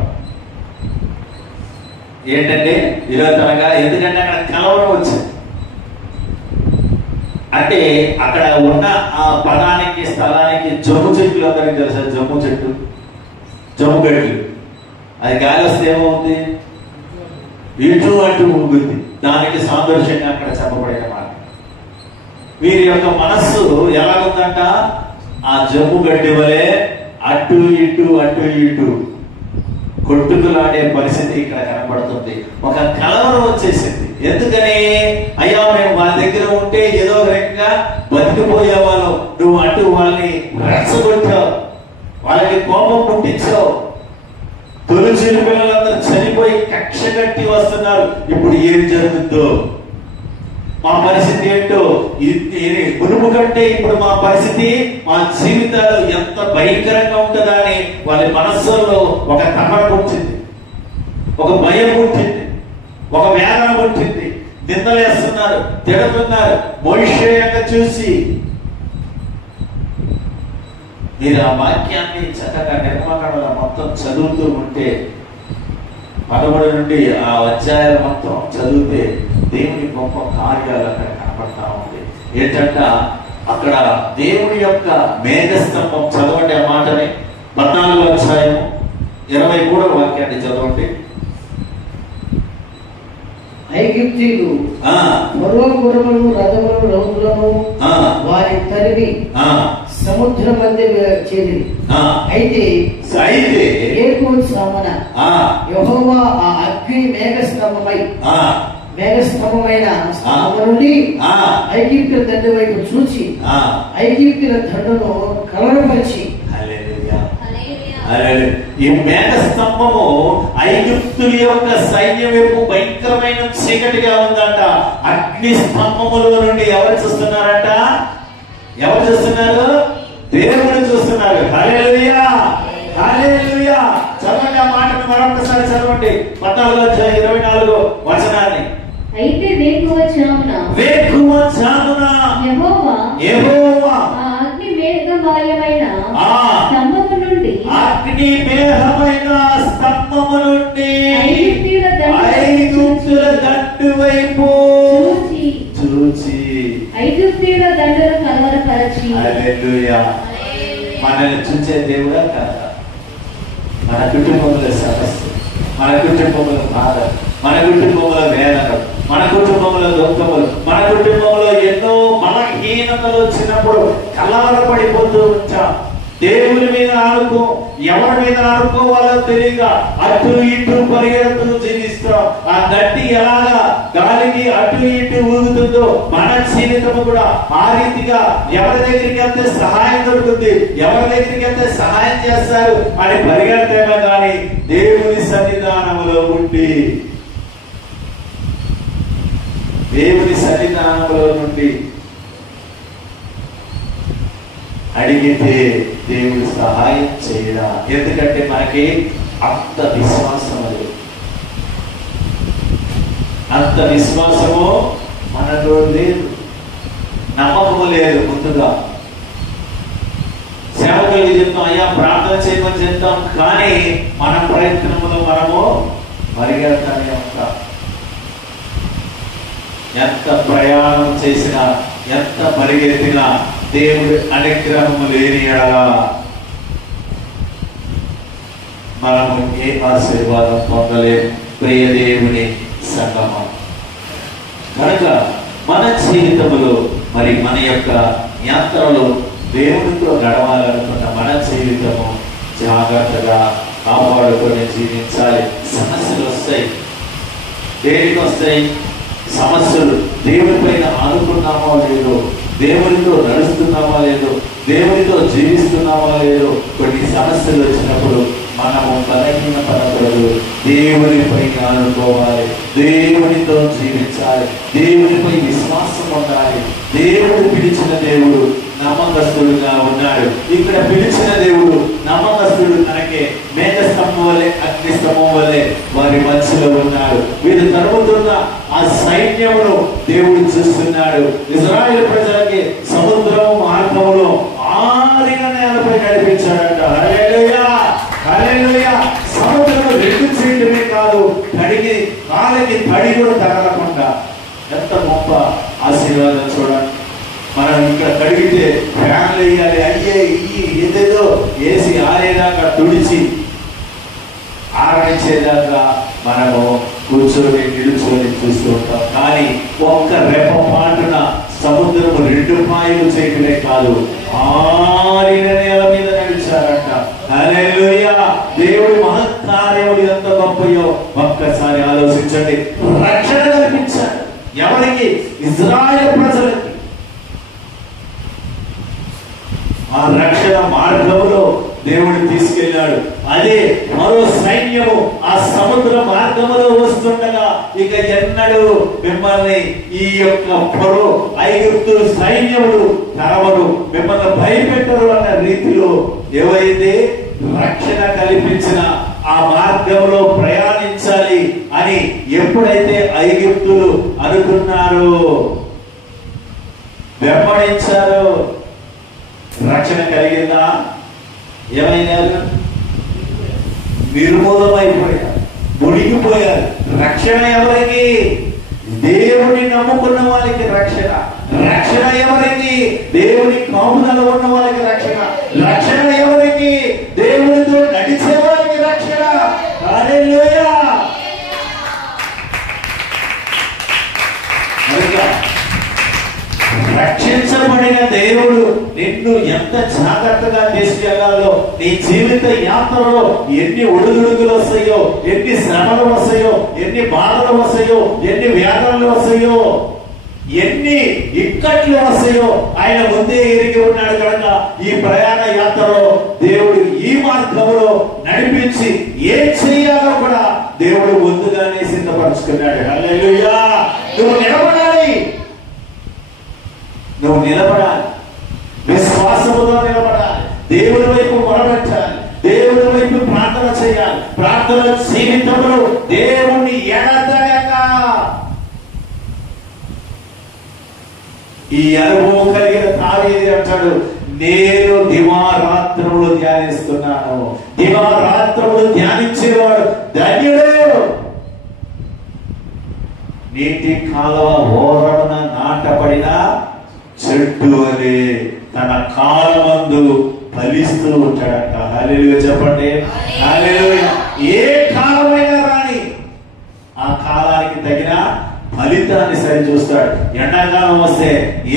ఏంటంటే ఈరోజు తరగా ఎందుకంటే అక్కడ కలవరం వచ్చింది. అంటే అక్కడ ఉన్న ఆ పదానికి స్థలానికి జమ్ము చెట్లు అందరికి తెలుసా? జమ్ము చెట్టు, జమ్ము గడ్లు. అది గాలి వస్తే ఏమవుతుంది? ఇటు అటు ఊగుద్ది. దానికి సాదృశ్యంగా అక్కడ చెప్పబడిన మాట. వీరి యొక్క మనస్సు ఎలాగుందంట? ఆ జమ్ము గడ్డి వలె అటు ఇటు అటు ఇటు కొట్టుకులాడే పరిస్థితి ఇక్కడ కనబడుతుంది. ఒక కలవరం వచ్చేసింది. ఎందుకని? అయ్యా మేము వాళ్ళ దగ్గర ఉంటే ఏదో రకంగా బతికిపోయేవాళ్ళం, నువ్వు అటు వాళ్ళని రెచ్చగొట్టావు, వాళ్ళకి కోపం పుట్టించావు. తొలిచూరి పిల్లలందరూ చనిపోయి కక్ష కట్టి వస్తున్నారు. ఇప్పుడు ఏమి జరుగుతుందో, మా పరిస్థితి ఏంటో, మునుపు కంటే ఇప్పుడు మా పరిస్థితి, మా జీవితాలు ఎంత భయంకరంగా ఉంటుందా అని వాళ్ళ మనస్సులో ఒక తపన పుట్టింది, ఒక భయం పుట్టింది, ఒక వేదన పుట్టింది. నిందలేస్తున్నారు, తిడుతున్నారు. మోషే చూసి మీరు ఆ వాక్యాన్ని చక్కగా నిర్మాణంలో మొత్తం చదువుతూ ఉంటే, 11 నుండి ఆ అధ్యాయాలు మొత్తం చదివితే దేవుని గొప్ప కార్యాలు అక్కడ కనపడతా ఉంది. ఏంటంట అక్కడ దేవుని యొక్క మేఘస్తంభం. చదవండి ఆ మాటని. 14వ అధ్యాయం 23వ వాక్యాన్ని చదవండి. ఐగుప్తీయులు ఫరో గుర్రములను, రథములను, రౌతులను వారి తరిమి సముద్ర మధ్య చేరి, అయితే సామన యెహోవా ఆ అగ్ని మేఘస్తంభమైన స్థానము నుండి ఐగుప్తుల దండు వైపు చూచి ఐగుప్తుల దండును కలవరపరిచి ఈ మేఘ స్తంభము ఐగుప్తుల యొక్క సైన్యం వైపు భయంకరమైన చీకటిగా ఉందంట. అగ్ని స్తంభములో నుండి ఎవరు చూస్తున్నారట? ఎవరు చూస్తున్నారు? దేవుడు చూస్తున్నారు. హల్లెలూయా, హల్లెలూయా. చదవండి ఆ మాటను మరొకసారి చదవండి. 14:24 వచనాన్ని. అయితే వేకువజామున యెహోవా ఆ అగ్ని మేఘమయమైన స్తంభము నుండి ఐగుప్తుల దండు వైపు చూచి ఐగుప్తుల దండును కలవరపరచి. హల్లెలూయా. మనల్ని చూసే దేవుడా కాదా? మన కుటుంబంలో సమస్య, మన కుటుంబంలో బాధ, మన కుటుంబంలో వేదన, మన కుటుంబంలో దుఃఖములు, మన కుటుంబంలో ఎన్నో బలహీనతలు వచ్చినప్పుడు కలవరపడిపోతూ ఉంటాం. దేవుని మీద ఆడుకో, ఎవరి మీద ఆడుకోవాలో తెలియక అటు ఇటు పరిగెడుతూ జీవిస్తాం. ఆ గట్టి ఎలాగా గాలికి అటు ఇటు ఊగుతుందో మన జీవితము కూడా ఆ రీతిగా ఎవరి దగ్గరికి వెళ్తే సహాయం దొరుకుతుంది, ఎవరి దగ్గరికి వెళ్తే సహాయం చేస్తారు అని పరిగెడతామో కానీ దేవుని సన్నిధానంలో ఉండి, దేవుని సన్నిధానంలో నుండి అడిగితే దేవుడు సహాయం చేయడా? ఎందుకంటే మనకి అంత విశ్వాసము లేదు. అంత విశ్వాసము మనలో లేదు, నమ్మకము లేదు. ముందుగా సేవకులకి చెప్తాం, అయ్యా ప్రార్థన చేయమని చెప్తాం, కానీ మన ప్రయత్నంలో మనము పరిగెడతానే ఉంటాం. ఎంత ప్రయాణం చేసినా, ఎంత పరిగెత్తినా దేవుడి అనుగ్రహము లేని ఎడల మనము ఏ ఆశీర్వాదం పొందలేము. ప్రియ దేవుని సంగమం కనుక మన జీవితంలో మరి మన యొక్క యాత్రలో దేవుడితో గడవాలనుకున్న మన జీవితము జాగ్రత్తగా కాపాడుకొని జీవించాలి. సమస్యలు వస్తాయి. దేనికి వస్తాయి సమస్యలు? దేవుడి పైన ఆనుకున్నామో లేదో, దేవునితో నడుస్తున్నామా లేదో, దేవునితో జీవిస్తున్నామా లేదో, కొన్ని సమస్యలు వచ్చినప్పుడు మనము బలహీన పడకూడదు. దేవునిపై ఆనుకోవాలి, దేవునితో జీవించాలి, దేవునిపై విశ్వాసం ఉండాలి. దేవుడు పిలిచిన దేవుడు నమ్మకస్తుడుగా ఉన్నాడు. ఇక్కడ పిలిచిన దేవుడు నమ్మకస్తుడు. తనకే మేఘ స్తంభం వల్లే, అగ్ని స్తంభం వల్లే వారి మధ్యలో ఉన్నాడు. వీరు తరుముతున్న ఆ సైన్యమును దేవుడు చూస్తున్నాడు. ఇశ్రాయేలు ప్రజలకి సముద్రం మార్గంలో ఆరిన నేలపై నడిపించాడంట. హల్లెలూయా, హల్లెలూయా. సముద్రం రెండు చేయడమే కాదు, తడిగి కాలికి తడి కూడా తగలకుండా. ఎంత గొప్ప ఆశీర్వాదం చూడండి. మనం ఇక్కడ కడిగితే ఫ్యాన్లు వేయాలి, అయ్యే ఏదేదో వేసి ఆరేదాకా తుడిచి ఆరనిచ్చేదాకా మనము కూర్చొని నిలుచొని చూస్తూ ఉంటాం. కానీ ఒక్క రెప్ప పాటున సముద్రము 2 పాయలు చేయడమే కాదు, ఆరిన నేల మీద నడిచారంట. హల్లెలూయా. దేవుడి మహత్కార్యములు ఎంత గొప్పయో ఒక్కసారి ఆలోచించండి. రక్షణ కల్పించాడు. ఎవరికి? ఇశ్రాయేలు ప్రజలకి. ఆ రక్షణ మార్గములో దేవుడు తీసుకెళ్ళాడు. అదే మరో సైన్యము ఆ సముద్ర మార్గములో వస్తుండగా ఇక ఎన్నడూ మిమ్మల్ని ఈ యొక్క ఫరో ఐగుప్తు సైన్యములు తరవరు, మిమ్మల్ని భయపెట్టరు అన్న రీతిలో ఎవరైతే రక్షణ కల్పించిన ఆ మార్గంలో ప్రయాణించాలి అని ఎప్పుడైతే ఐగుప్తులు అనుకున్నారో, వెంబడించారో, రక్షణ కలిగిందా? ఏమైనారు? నిర్మూలమైపోయారు, మునిగిపోయారు. రక్షణ ఎవరికి? దేవుని నమ్ముకున్న వాళ్ళకి రక్షణ. రక్షణ ఎవరికి? దేవుని కాపుదల ఉన్న వాళ్ళకి రక్షణ. రక్షణ ఎవరికి? దేవునితో నడిచే వాళ్ళకి రక్షణ. హల్లెలూయా. రక్షించబడిన దేవుడు నిన్ను ఎంత జాగ్రత్తగా తీసుకెళ్లాలో, నీ జీవిత యాత్రలో ఎన్ని ఒడుదుడుకులు వస్తాయో, ఎన్ని శ్రమలు వస్తాయో, ఎన్ని బాధలు వస్తాయో, ఎన్ని వేదనలు వస్తాయో ఎన్ని ఇక్కట్లు వస్తాయో ఆయన ముందే ఎరిగి ఉన్నాడు కనుక ఈ ప్రయాణ యాత్రలో దేవుడు ఈ మార్గంలో నడిపించి ఏం చేయాలో కూడా దేవుడు ముందుగానే సిద్ధపరుచుకున్నాడు. హల్లెలూయా. నువ్వు నిలబడాలి, నువ్వు నిలబడాలి, విశ్వాసముతో నిలబడాలి, దేవుడి వైపు మొరపెట్టాలి, దేవుడి వైపు ప్రార్థన చేయాలి. ప్రార్థన జీవితంలో దేవుణ్ణి ఎడతెగక ఈ అనుభవం కలిగిన దావీదు అంటాడు, నేను దివారాత్రములు ధ్యానిస్తున్నాను. దివారాత్రములు ధ్యానించేవాడు ధన్యుడు. నీటి కాలువ ఓరమున నాటబడిన చెట్టు అనే తన కాలమందు ఫలిస్తూ ఉంటాడంట. హల్లెలూయా చెప్పండి. హల్లెలూయా. ఏ కాలమైనా రాని ఆ కాలానికి తగిన ఫలితాన్ని సరి చూస్తాడు. ఎండాకాలం వస్తే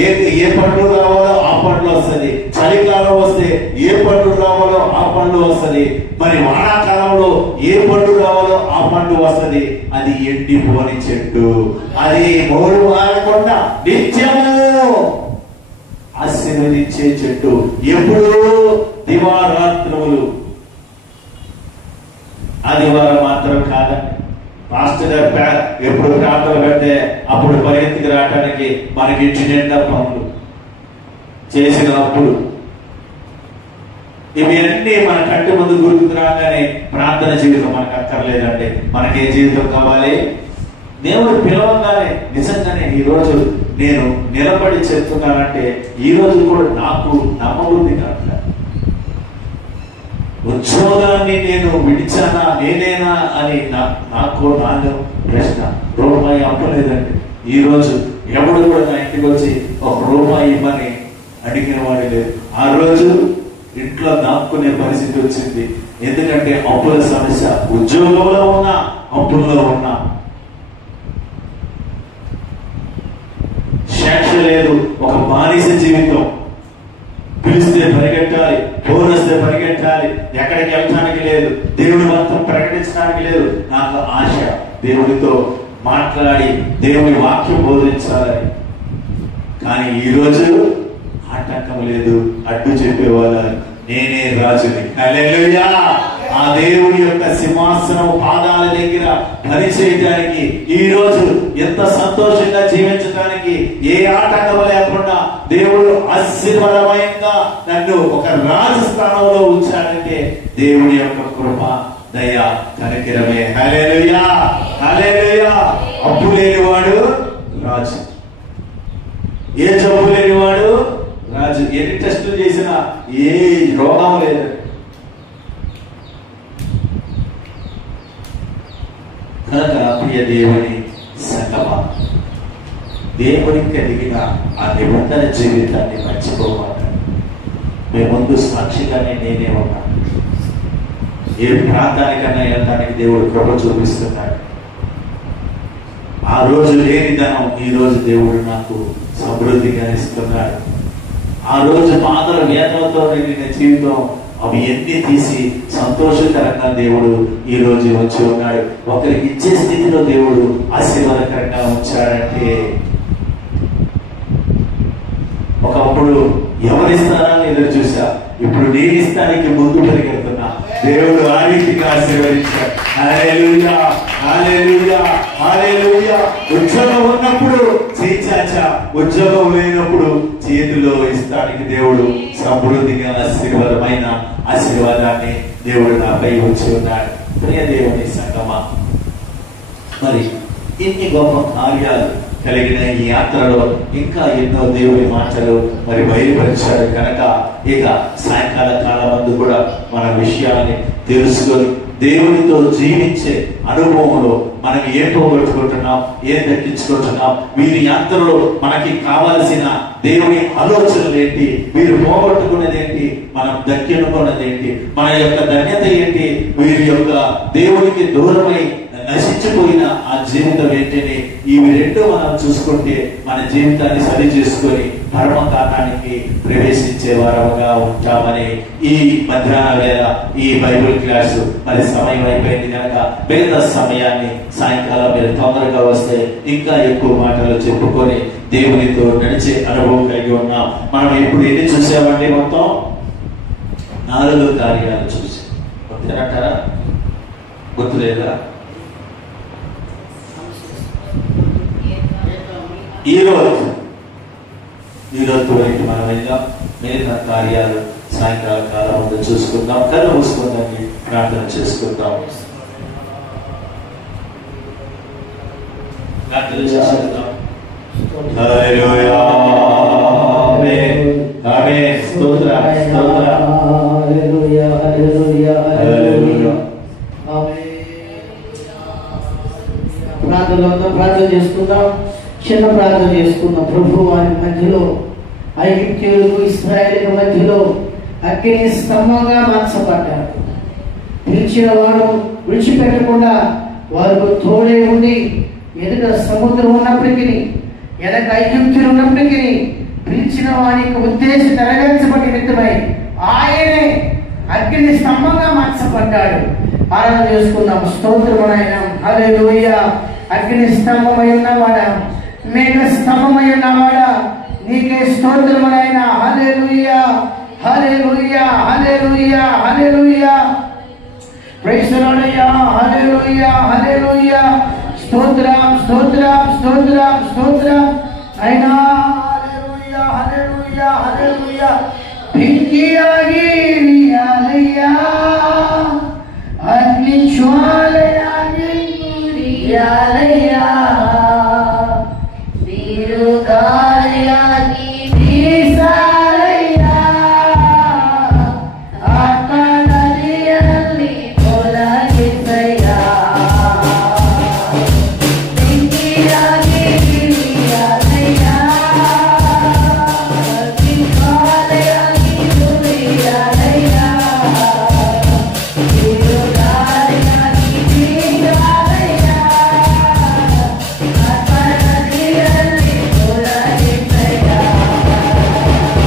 ఏ పండ్లు రావాలో ఆ పండ్లు వస్తుంది, చలికాలం వస్తే ఏ పండ్లు రావాలో ఆ పండ్లు వస్తుంది, మరి వానాకాలంలో ఏ పండు రావాలో ఆ పండు వస్తుంది. అది ఎండిపోని చెట్టు, అది మోడు మారకుండా నిత్యము ఆశీర్వదించే చెట్టు. ఎప్పుడు దివారాత్రములు, ఆదివారం మాత్రం కాదండి. మాస్టర్ గారు ఎప్పుడు ప్రార్థన పెడితే అప్పుడు పరిగెత్తికి రావడానికి మనకి ఇంటి నిండా పనులు చేసిన అప్పుడు ఇవి అన్ని మన కంటి ముందు గుర్తుకు రాగానే ప్రార్థన జీవితం మనకు అక్కర్లేదండి. మనకి ఏ జీవితం కావాలి? దేవుడు పిలవగానే నిజంగానే ఈ రోజు నేను నిలబడి చెప్తున్నానంటే ఈ రోజు కూడా నాకు నమ్మబుద్ధి కాదు. ఉద్యోగాన్ని నేను విడిచానా నేనేనా అని నాకు ప్రశ్న. రూపాయి అప్పలేదండి. ఈ రోజు ఎవడు కూడా నా ఇంటికి వచ్చి ఒక రూపాయి ఇవ్వని అడిగిన వాడి లేదు. ఆ రోజు ఇంట్లో దాక్కునే పరిస్థితి వచ్చింది. ఎందుకంటే అప్పుల సమస్య. ఉద్యోగంలో ఉన్నా, అప్పుల్లో ఉన్నా, శిక్ష లేదు. ఒక బానిస జీవితం. పిలిస్తే పరిగెట్టాలి, ఫోన్ వస్తే పరిగెట్టాలి, ఎక్కడికి వెళ్ళడానికి లేదు, దేవుడి మొత్తం ప్రకటించడానికి లేదు. నాకు ఆశ దేవుడితో మాట్లాడి దేవుడి వాక్యం బోధించాలని. కానీ ఈరోజు ఆటంకం లేదు, అడ్డు చెప్పేవాళ్ళు నేనే రాజుని. హల్లెలూయా. ఆ దేవుడి యొక్క సింహాసనం పాదాల దగ్గర పని చేయడానికి, ఈ రోజు ఎంత సంతోషంగా జీవించడానికి ఏ ఆటంకం లేకుండా దేవుడు ఆశీర్వాదమయంగా నన్ను ఒక రాజు స్థానంలో ఉంచాడంటే దేవుడి యొక్క కృప, దయ, కనికరమే. హల్లెలూయా. హల్లెలూయా. అప్పు లేనివాడు రాజు, ఏ జబ్బు లేనివాడు రాజు. ఎన్ని టెస్టులు చేసినా ఏ రోగం లేదు. కనుక ప్రియ దేవుని సంగమా, దేవునికి కలిగిన ఆ నిబంధన జీవితాన్ని మర్చిపోమాక మీ ముందు సాక్షిగానే నేనే ఉన్నాను. ఏ ప్రాంతానికన్నా వెళ్ళడానికి దేవుడు కృప చూపిస్తున్నాడు. ఆ రోజు లేని ధనం ఈ రోజు దేవుడు నాకు సమృద్ధిగా ఇస్తున్నాడు. ఆ రోజు బాధల వేదనతో నిండిన జీవితం అవి ఎన్ని తీసి సంతోషకరంగా దేవుడు ఈ రోజు వచ్చి ఉన్నాడు. ఒకరికి ఇచ్చే స్థితిలో దేవుడు ఆశీర్వాదకరంగా ఉంచాడంటే, ఒకప్పుడు ఎవరిస్తానని ఎదురు చూసా, ఇప్పుడు నేను ఇస్తానికి ముందు పరిగెడుతున్నా. దేవుడు ఆ రీతిగా ఆశీర్వదించాడు. హల్లెలూయా. హల్లెలూయా. హల్లెలూయా. ఉద్యోగం ఉన్నప్పుడు చేచాచా, ఉద్యోగం లేనప్పుడు చేతిలో ఇస్తానికి దేవుడు సమృద్ధిగా ఆశీర్వాదమైన ఆశీర్వాదాన్ని దేవుడు నాపై ఉంచి ఉన్నాడు. ప్రియ దేవుని సంగమా, మరి ఇన్ని గొప్ప కార్యాలు కలిగిన ఈ యాత్రలో ఇంకా ఎన్నో దేవుని మాటలు మరి బయలుపరిచాడు కనుక ఇక సాయంకాల కాలం కూడా మన విషయాన్ని తెలుసుకొని దేవునితో జీవించే అనుభవంలో మనం ఏం పోగొట్టుకుంటున్నాం, ఏం దక్కించుకుంటున్నాం, వీరి యాత్రలో మనకి కావలసిన దేవుని ఆలోచనలు ఏంటి, వీరు పోగొట్టుకున్నది ఏంటి, మనం దక్కినుకున్నది ఏంటి, మన యొక్క ధన్యత ఏంటి, వీరి యొక్క దేవునికి దూరమై నశించిపోయిన ఆ జీవితం ఏంటిని ఇవి రెండు మనం చూసుకుంటే మన జీవితాన్ని సరి చేసుకొని పరమకారణానికి ప్రవేశించే వారముగా ఉంటామని ఈ మధ్యాహ్న వేళ ఈ బైబిల్ క్లాసు మరి సమయం అయిపోయింది కనుక మిగతా సమయాన్ని సాయంకాలం మీరు తొందరగా వస్తే ఇంకా ఎక్కువ మాటలు చెప్పుకొని దేవునితో నడిచే అనుభవం కలిగి ఉన్నాం. మనం ఇప్పుడు ఎన్ని చూసామంటే మొత్తం 4 కార్యాలు చూసాం. గుర్తునంటారా? గుర్తులేదా? ఈరోజు వరకు మనం వెళ్దాం. మిగతా కార్యాలు సాయంకాల కాలం ముందు చూసుకుందాం. కళ్ళు మూసుకుందాన్ని ప్రార్థన చేసుకుందాం. హల్లెలూయా, ఆమేన్, ఆమేన్. స్తోత్రం, స్తోత్రం. హల్లెలూయా, హల్లెలూయా, హల్లెలూయా, ఆమేన్. ప్రార్థన చేసుకుందాం. చిన్న ప్రార్థన చేసుకుందాం. ప్రభు వారి మధ్యలో, ఐగుప్తీయులకు ఇశ్రాయేలుల మధ్యలో అగ్ని స్తంభంగా మార్చబడ్డారు. పిలిచిన వాడు విడిచిపెట్టకుండా వారికి తోడే ఉండి, ఎదుట సముద్రం ఉన్నప్పటికీ, వెనక ఐగుప్తులు ఉన్నప్పటికీ పిలిచిన వారి యొక్క ఉద్దేశం నెరవేర్చబడి నిమిత్తమై ఆయనే అగ్ని స్తంభంగా మార్చబడ్డాడు. ఆరాధన చేసుకుందాం. స్తోత్రమునైన హల్లెలూయా. అగ్ని స్తంభమై ఉన్నవాడా, మేఘ స్తంభమై ఉన్నవాడా, నీకే స్తోత్రమునైన హల్లెలూయా, హల్లెలూయా, హల్లెలూయా, హల్లెలూయా. Praise the lord. హల్లెలూయా, హల్లెలూయా. స్తోత్రం, స్తోత్రం, స్తోత్రం, స్తోత్రం అయినా. హల్లెలూయా, హల్లెలూయా, హల్లెలూయా. భిక్కియాగి రియాలయ్యా, అగ్ని జ్వాలయాగి రియాలయ్యా, వీరు కార్యాగి వీసాలయ్యా, ఆత్మనదియల్లి పొలగిసయ్యా, భిక్కియాగి రియాలయ్యా, అగ్ని జ్వాలయాగి రియాలయ్యా, వీరు కార్యాగి వీసాలయ్యా, ఆత్మనదియల్లి పొలగిసయ్యా,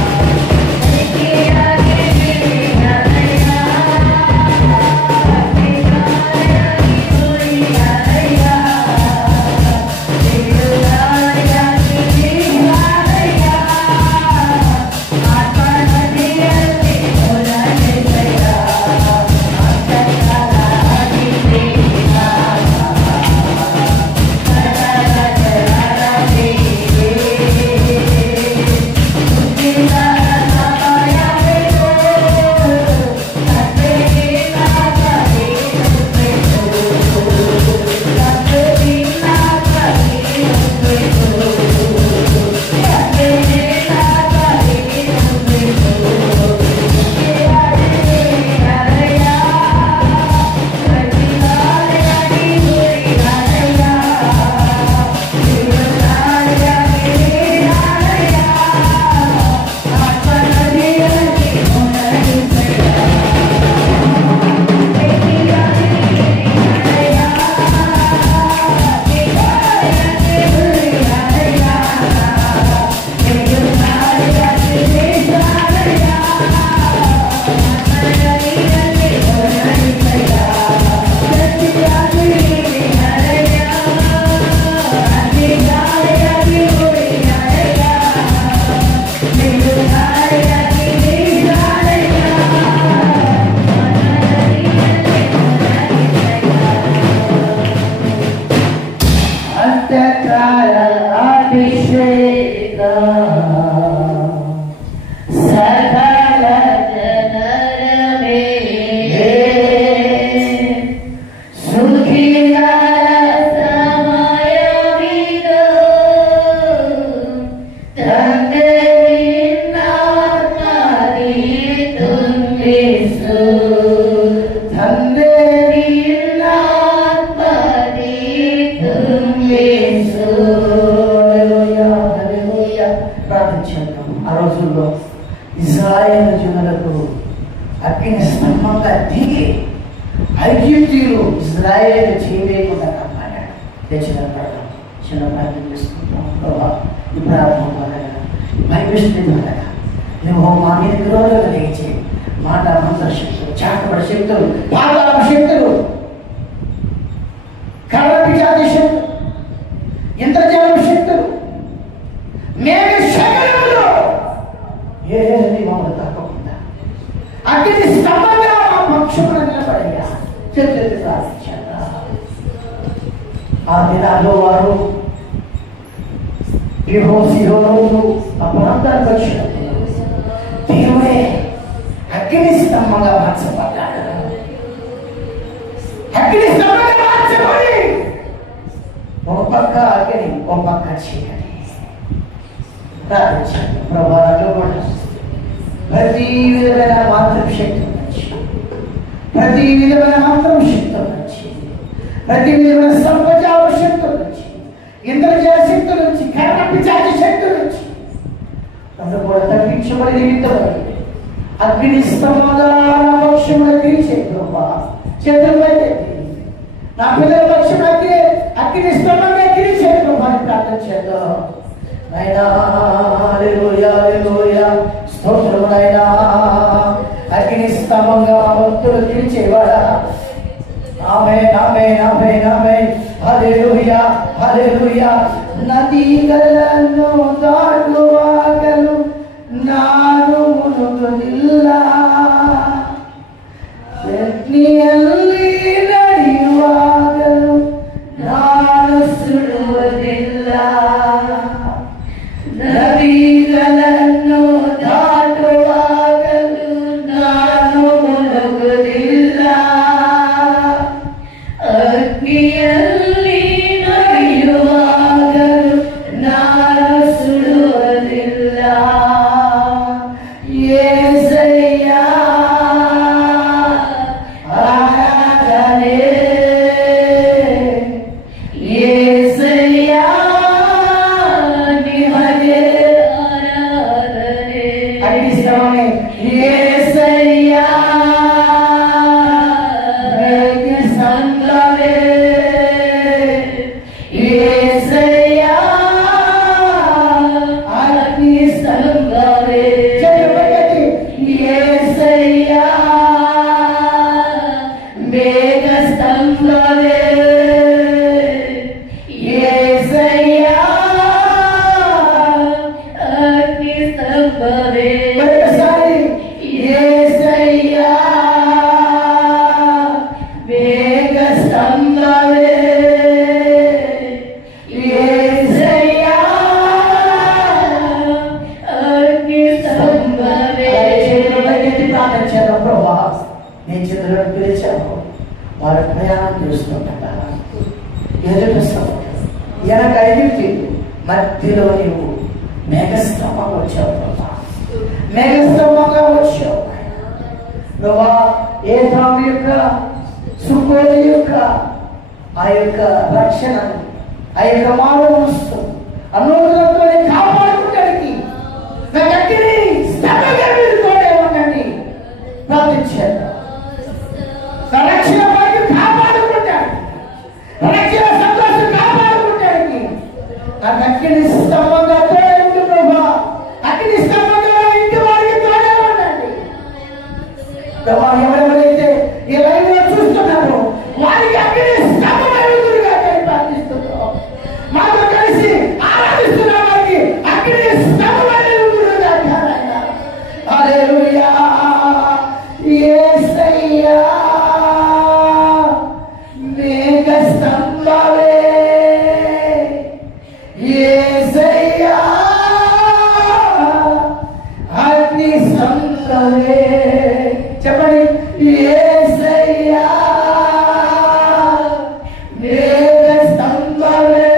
భిక్కియాగి రియాలయ్యా, అగ్ని జ్వాలయాగి రియాలయ్యా, వీరు కార్యాగి వీసాలయ్యా, ఆత్మనదియల్లి పొలగిసయ్యా, అక్కలాగి వీసా, కరకరలాగి ఉద్దిలా సమయమేదో, కత్తిలాగి అంతకాల అభిషేక సకల జనరమే సుఖిల సమయమిదో, తండ్రి నామది తుంగిసు, తండ్రి నామది తుంగిసు. హల్లెలూయా, హల్లెలూయా. ప్రార్థించాం. ఆ రోజుల్లో ఇశ్రాయేలు జనులకు అగ్ని స్తంభంగా దిగి ఐగుప్తీయులు ఇశ్రాయేలు చేయలేకుండా కాపాడాడు. తెచ్చిన ప్రార్థన చిన్న ప్రార్థన చేసుకుంటాం. ప్రభా ఈ ప్రార్థన ద్వారా భయమిష్టి ద్వారా నువ్వు మా మీద విరోధంగా లేచి మాట మంత్ర శక్తులు, చాటపడి శక్తులు, పాతాళ శక్తులు, కడపి జాతి శక్తులు, ఇంద్రజాల శక్తులు, మేఘ శకలములో ఏది మమ్మల్ని తప్పకుండా అగ్ని స్తంభంగా మా పక్షమున నిలబడయ్యా చెట్టు సాధించారు. ఆ దినాల్లో వారు అపరాధాలు వచ్చినప్పుడు దేవుడే అగ్ని స్తంభంగా మార్చబడ్డాడు. అగ్ని స్తంభంగా మార్చబడి ఒక పక్క అగ్ని, ఒక పక్క చీకటి. ప్రార్థించండి. ప్రభావంలో కూడా ప్రతి విధమైన మాత్రం శక్తి నుంచి, ప్రతి విధమైన మాత్రం శక్తి నుంచి, ప్రతి విధమైన సర్వజాల శక్తి నుంచి, ఇంద్రజాల శక్తి నుంచి, కర్ణపిశాచి శక్తి నుంచి అందరూ కూడా తప్పించబడి నిమిత్తమై అగ్ని స్తంభంగా నా పక్షమున తీర్చే ప్రభా చేతులు పెట్టండి. నా పిల్లల పక్షం అగ్ని స్తంభంగా తీర్చే ప్రభా ప్రార్థన చేద్దాం. నైనా హల్లెలూయా హల్లెలూయా స్తోత్రం నైనా అగ్ని స్తంభంగా భక్తులు తీర్చేవాడా. ఆమేన్ ఆమేన్ ఆమేన్ ఆమేన్ హల్లెలూయా హల్లెలూయా. నదిಗಳನ್ನು ದಾಟುವಾಗಲು ನಾನು ಮುಳುಗುವುದಿಲ್ಲ, ಅಗ್ನಿಯಲ್ಲಿ ನಡೆಯುವಾಗಲು ನಾನು ಸುಡುವುದಿಲ್ಲ. ನದಿಗಳನ್ನು ದಾಟುವಾಗಲು ನಾನು ಮುಳುಗುವುದಿಲ್ಲ, ಅಗ್ನಿಯಲ್ಲಿ ನಡೆಯುವಾಗಲು ನಾನು ಸುಡುವುದಿಲ್ಲ. యేసయ్య ఆరాధನೆ, యేసయ్య నిమగే ఆరాధನೆ. అగ్ని స్తంభమే యేసయ్య మేఘ స్తంభమే, యేసయ్య అగ్ని స్తంభమే. యేసయ్య మేఘ స్తంభమే, యేసయ్య అగ్ని స్తంభమే. మరొకసారి యేసయ్య మేఘ స్తంభమే, యేసయ్య అగ్ని స్తంభమే. ప్రార్థన చేద్దాం. ప్రభా నేను చేతులను పిలిచాను, వారి ప్రయాణం చేస్తుంటా ఎదుట వెనక 5 ఫీట్లు మధ్యలో నీవు మేఘస్తంభంగా వచ్చావు ప్రభా, మేఘస్తంభంగా వచ్చావు ప్రభా. ఏసావు యొక్క సుకోలి యొక్క ఆ యొక్క రక్షణను, ఆ యొక్క మానవస్తు అనురోధంతో కాపాడుకోవడానికి నాకు అగ్ని స్తంభంగా తోడే ఉండండి. ప్రార్థించాను. రక్షణ వారికి కాపాడుకుంటాడు, రక్షణ సంతోషం కాపాడుకుంటానికి నాకు అగ్ని స్తంభంగా తోడే ఉంది ప్రభా. అగ్ని స్తంభంగా ఇంటి వారికి తోడే ఉండండి ప్రభా. ఎవరెవరైతే ఈ లైవ్ లో చూస్తున్నారో వారికి అగ్ని స్తంభంగా ఎదురుగా ప్రార్థిస్తున్నాం. మాతో కలిసి ఆరాధిస్తున్న వారికి అగ్ని స్తంభంగా ఎదురుగా. హల్లెలూయా. యేసయ్య మేఘ స్తంభమే, యేసయ్య అగ్ని స్తంభమే. చెప్పండి. యేసయ్య మేఘ స్తంభమే,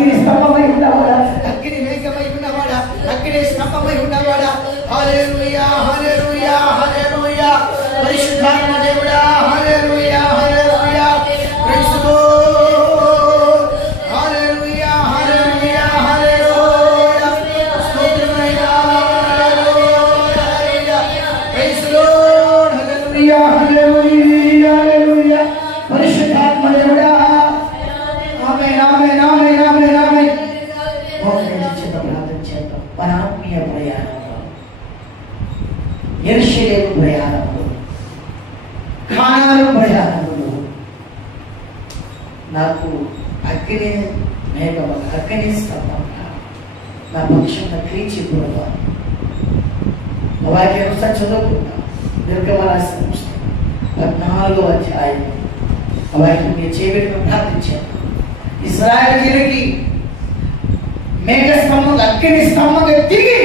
అగ్ని స్తంభమై ఉన్నవాడా, అగ్ని మేఘమై ఉన్నవాడా, అగ్ని స్తంభమై ఉన్నవాడా. హల్లెలూయా హల్లెలూయా హల్లెలూయా. పరిశుద్ధాత్మ దేవుడా హల్లెలూయా హల్లెలూయా. Praise the lord. హల్లెలూయా హల్లెలూయా హల్లెలూయా. స్తోత్రమయ్యా హల్లెలూయా. Praise the lord. హల్లెలూయా హల్లెలూయా హల్లెలూయా. పరిశుద్ధాత్మ దేవుడా ఆమేన్ ఆమేన్ ఆమేన్ ఆమేన్ ఆమేన్. ప్రార్థన చేద్దాం. మన ఆత్మీయ ప్రయాణంలో, యెరూషలేము ప్రయాణంలో, కానాను ప్రయాణంలో నాకు అగ్ని మేఘం, అగ్ని స్తంభంగా నా పక్షంగా క్రీచి ప్రభా. వాక్యం ఒకసారి చదువుకుంటాం. నిర్గమరాసిన పుస్తకం 14వ అధ్యాయం. ఆ వాక్యం మీరు చేయబెట్టుకుని ప్రార్థించాను. ఇశ్రాయేలీయులకి మేఘ స్తంభం, అగ్ని స్తంభంగా దిగి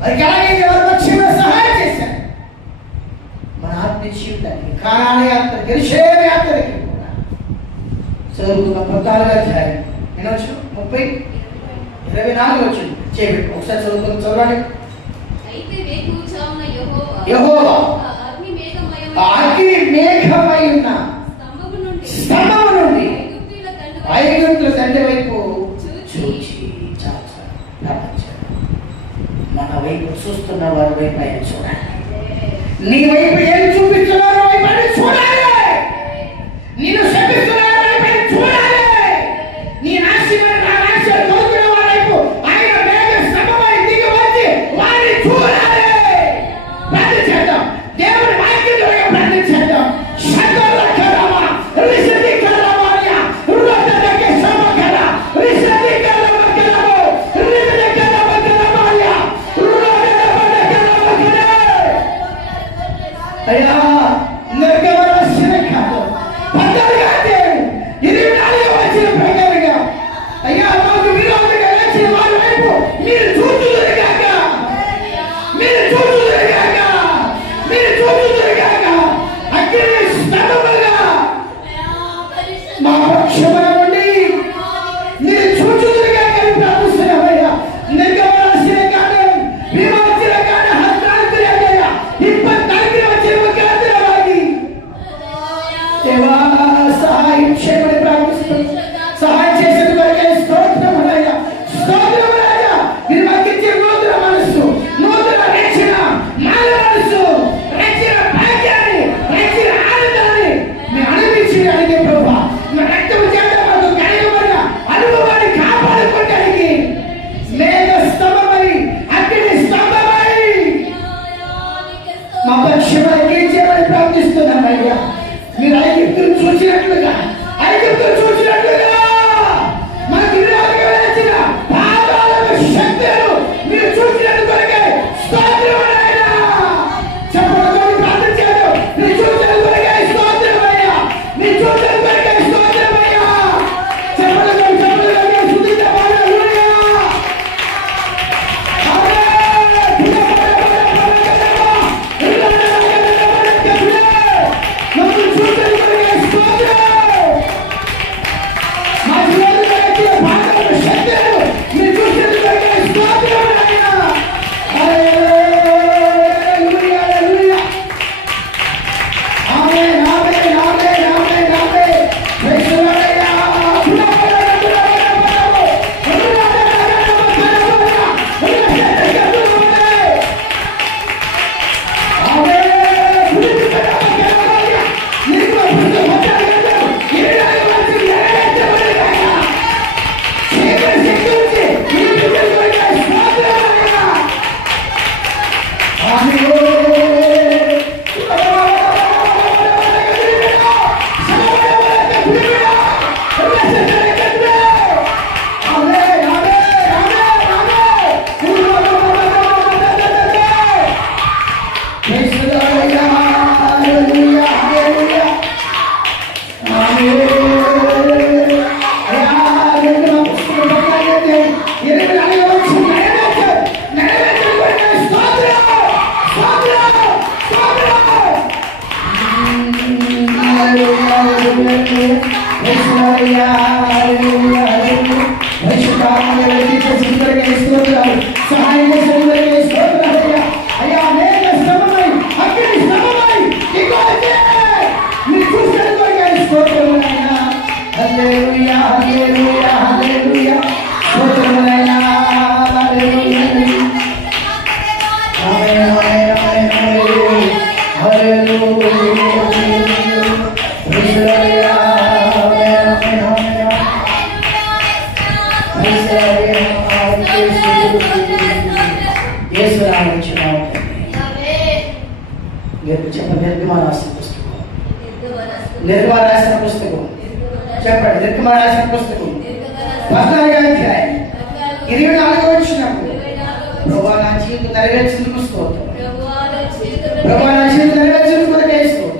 వారికి ఎలాగైతే వారి పక్షంగా సహాయం చేశారు. మన ఆత్మీయ జీవితానికి, కానాను యాత్ర, యెరూషలేము యాత్రకి కూడా చదువుకున్న 14వ అధ్యాయం వినొచ్చు. 30-24 వచ్చింది. చేయబెట్టు ఒకసారి చదవండి. యెహోవా అగ్ని మేఘమై ఉన్న స్తంభము నుండి ఐగుప్తుల తండ్రి వైపు చూచి మన వైపు చూస్తున్న వారి వైపు ఆయన చూడాలి. నీ వైపు ఏం చూపిస్తున్నారో వైపు ఆయన చూడాలి. నిన్ను శపిస్తున్నారు వైపు చూడాలి. నీ నాశనం నా నాశనం కోరుకున్న వారి వైపు ఆయన మేఘ స్తంభమై దిగి వచ్చి వారిని చూడాలి. ప్రార్థన చేద్దాం. దేవుని వాక్యం ద్వారా ప్రార్థన చేద్దాం. శబ్దాల కరమా రిషది కరమాయా రుదదకే సమకర రిషది కరమకరమో రిషది కరమకరమాయా రుదదకే కరమకర. అయ్యా నిర్గమరాసిన కాదు 14గా అధ్యాయం 24వ వచనం ప్రకారంగా అయ్యా మాకు విరోధంగా లేచిన వారి వైపు మీరు చూచుదురుగాక, మీరు చూచుదురుగాక, మీరు చూచుదురుగాక. అగ్ని స్తంభముగా మా పక్షమున ఉండి మీరు చూచుదురుగాక అని ప్రార్థిస్తున్నామయ్యా. నిర్గమరాసిన కాదు, విమోచన కాదు, హత్తాంతులయ్యా 24వ వచనం కాదులవాగి దేవా సహాయం చేయమని ప్రార్థిస్తున్నాం. సహాయం చేసేది వరకే స్తోత్రములయ్యా, స్తోత్రములయ్యా. మీరు మాకు ఇచ్చే నూతన మనస్సు, నూతన రక్షణ, మాల మనస్సు, రక్షణ భాగ్యాన్ని, రక్షణ ఆనందాన్ని మేము అనుభవించడానికి ప్రభా, మా రక్తము చేత మాకు కలగబడిన అనుభవాన్ని కాపాడుకోవడానికి మేఘ స్తంభమై, అగ్ని స్తంభమై మా పక్షమై గెలిచేమని ప్రార్థిస్తున్నామయ్యా. మీరు ఐగుప్తును చూసినట్లుగా, ఐగుప్తును చూసినట్లుగా మనకు విరోధంగా వచ్చిన పాతాళపు శక్తులను మీరు చూసినందుకొరకే స్తోత్రమయ్యా. చెప్పడంతో ప్రార్థన చేద్దాం. మీరు చూసినందుకొరకే స్తోత్రమయ్యా, మీరు చూసినందుకొరకే స్తోత్రమయ్యా. చెప్పడంతో స్తుతిద్దాం. హల్లెలూయా యేసు నామమున చెప్పండి. నిర్గమ రాసిన పుస్తకం, నిర్గమ రాసిన పుస్తకం చెప్పండి. నిర్గమ రాసిన పుస్తకం 14వ అధ్యాయం 24వ వచనము. ప్రభువా నా జీవితం నెరవేర్చేందుకు స్తోత్రం. ప్రభువా నా జీవితం నెరవేర్చేందుకు కొరకే స్తోత్రం.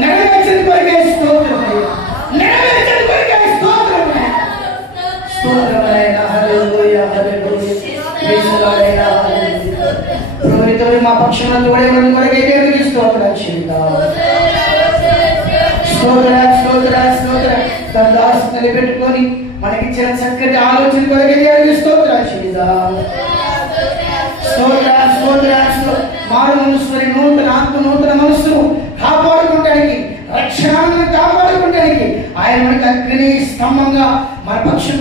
నెరవేర్చేందుకు కొరకే స్తోత్రం. నెరవేర్చేందుకు కొరకే స్తోత్రం. స్తోత్రమైన హల్లెలూయా హల్లెలూయా యేసురాయనా హల్లెలూయా. ప్రభునితో మా పక్షంలో తోడేవాడు కొరకే దేవునికి స్తోత్రం చేద్దాం. స్తోత్రం స్తోత్రం స్తోత్రం. తన దాసు నిలబెట్టుకొని మనకిచ్చిన చక్కటి ఆలోచన కొరకే దేవునికి స్తోత్రం చేద్దాం. స్తోత్రం స్తోత్రం స్తోత్రం. మారు మనసుని నూతన ఆత్మ నూతన మనస్సును కాపాడుకుంటానికి, రక్షణను కాపాడుకుంటానికి ఆయన మనకి అగ్ని స్తంభంగా మన పక్షం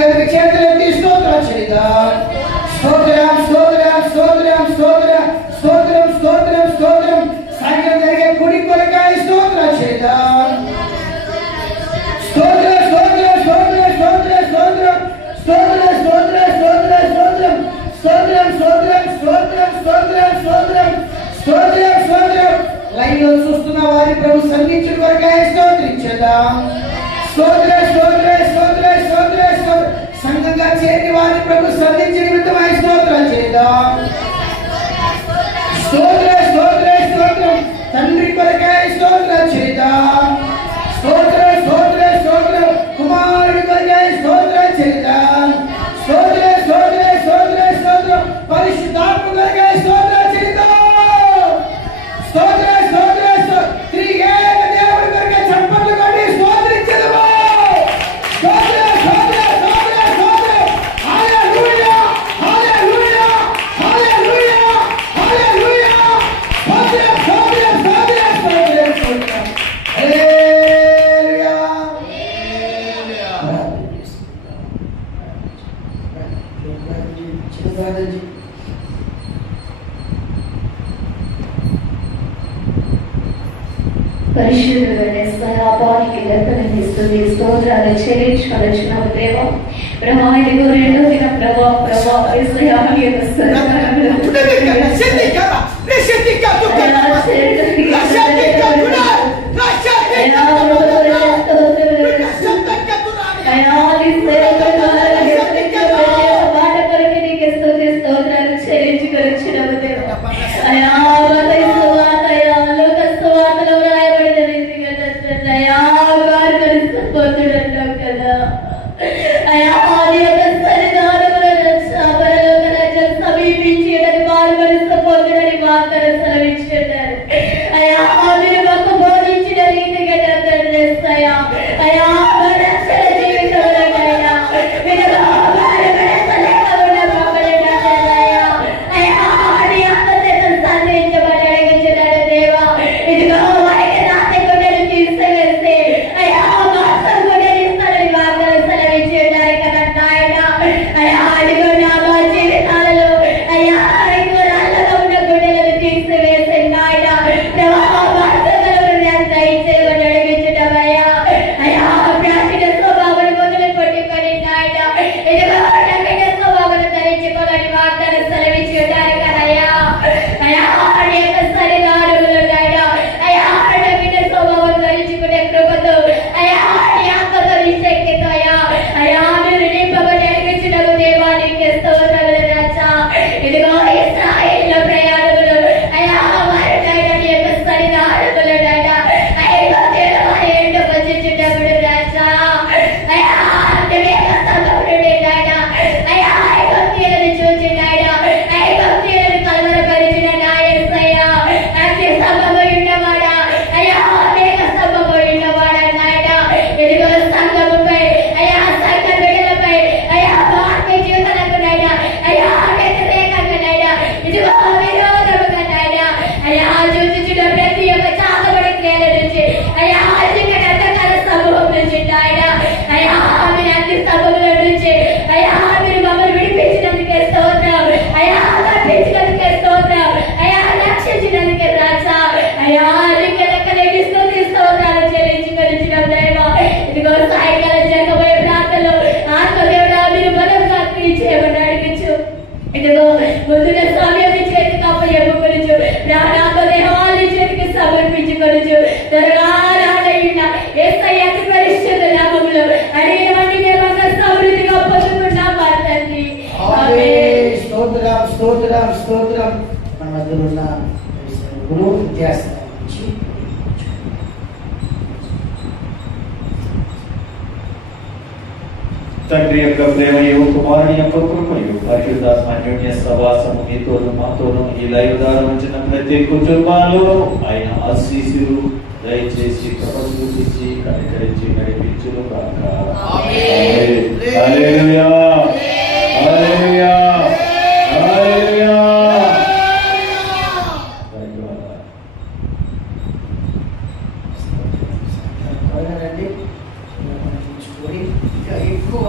దేవునికి చేతులెత్తి స్తోత్రం చేద్దాం. స్తోత్రం స్తోత్రం స్తోత్రం స్తోత్రం స్తోత్రం స్తోత్రం స్తోత్రం. సంఘం జరిగే కుడి కొరకాయ స్తోత్రం చేద్దాం. స్తోత్రం స్తోత్రం స్తోత్రం స్తోత్రం స్తోత్రం స్తోత్రం స్తోత్రం స్తోత్రం స్తోత్రం స్తోత్రం స్తోత్రం స్తోత్రం స్తోత్రం స్తోత్రం స్తోత్రం స్తోత్రం. లైవ్ లో చూస్తున్న వారి ప్రభు సన్నిధించిన కొరకాయ స్తోత్రించేద్దాం. స్తోత్రం స్తోత్రం స్తోత్రం స్తోత్రం స్తోత్రం. సంఘంగా చేరి వారి ప్రభు సన్నిధించిన నిమిత్తమై స్తోత్రం చేద్దాం. స్తోత్రం స్తోత్రం స్తోత్రం. తండ్రి కొరకాయ స్తోత్రం చేద్దాం. స్తోత్రం స్తోత్రం స్తోత్రం. కుమారుడి కొరకాయ స్తోత్రం చేద్దాం. స్తోత్రం స్తోత్రం స్తోత్రం స్తోత్రం. పరిశుద్ధాత్మ కొరకాయ స్తోత్రం చేద్దాం. స్తోత్రం స్తోత్రం స్తోత్రం. త్రియేక దేవుడి కొరకాయ చప్పట్లు కొట్టి స్తోత్రించెదము. స్తోత్రం స్తోత్రం స్తోత్రం స్తోత్రం. హల్లెలూయా హల్లెలూయా హల్లెలూయా హల్లెలూయా. స్తోత్రం స్తోత్రం స్తోత్రం స్తోత్రం స్తోత్రం. హల్లెలూయా హల్లెలూయా. పరిశుద్ధుడైన సహాపానికి దర్శనమిస్తుంది స్తోత్రాలు చెల్లించుకొనుచున్నాము దేవా. ప్రభా ఇదిగో రెండో దిన ప్రభా యేసయ్య యొక్క స్తోత్రములు. స్తోత్రాలు చెల్లించుకొనుచున్నాము దేవా. అయా త్వరగా రానయ్యున్న యేసయ్య అతి పరిశుద్ధ నామములో అడిగినవన్నీ దేవంగా సమృద్ధిగా పొందుకున్నాం మా తండ్రి. ఆమేన్. స్తోత్రం స్తోత్రం స్తోత్రం. మన మధ్యలో ఉన్న గురువు విద్యాస్థానం నుంచి తండ్రి యొక్క ప్రేమయు కుమారుని యొక్క కృపయు పరిశుద్ధాత్మ అన్యోన్య సహవాసము మీతోను మాతోను ఈ లైవ్ ద్వారా వచ్చిన ప్రతి కుటుంబాలు ఆయన ఆశీస్సులు దయచేసి ప్రపంచించి కనికరించి నడిపించును గాక. ఆమేన్. హల్లెలూయా హల్లెలూయా హల్లెలూయా. త్వరగా రండి. ఇంకా ఎక్కువ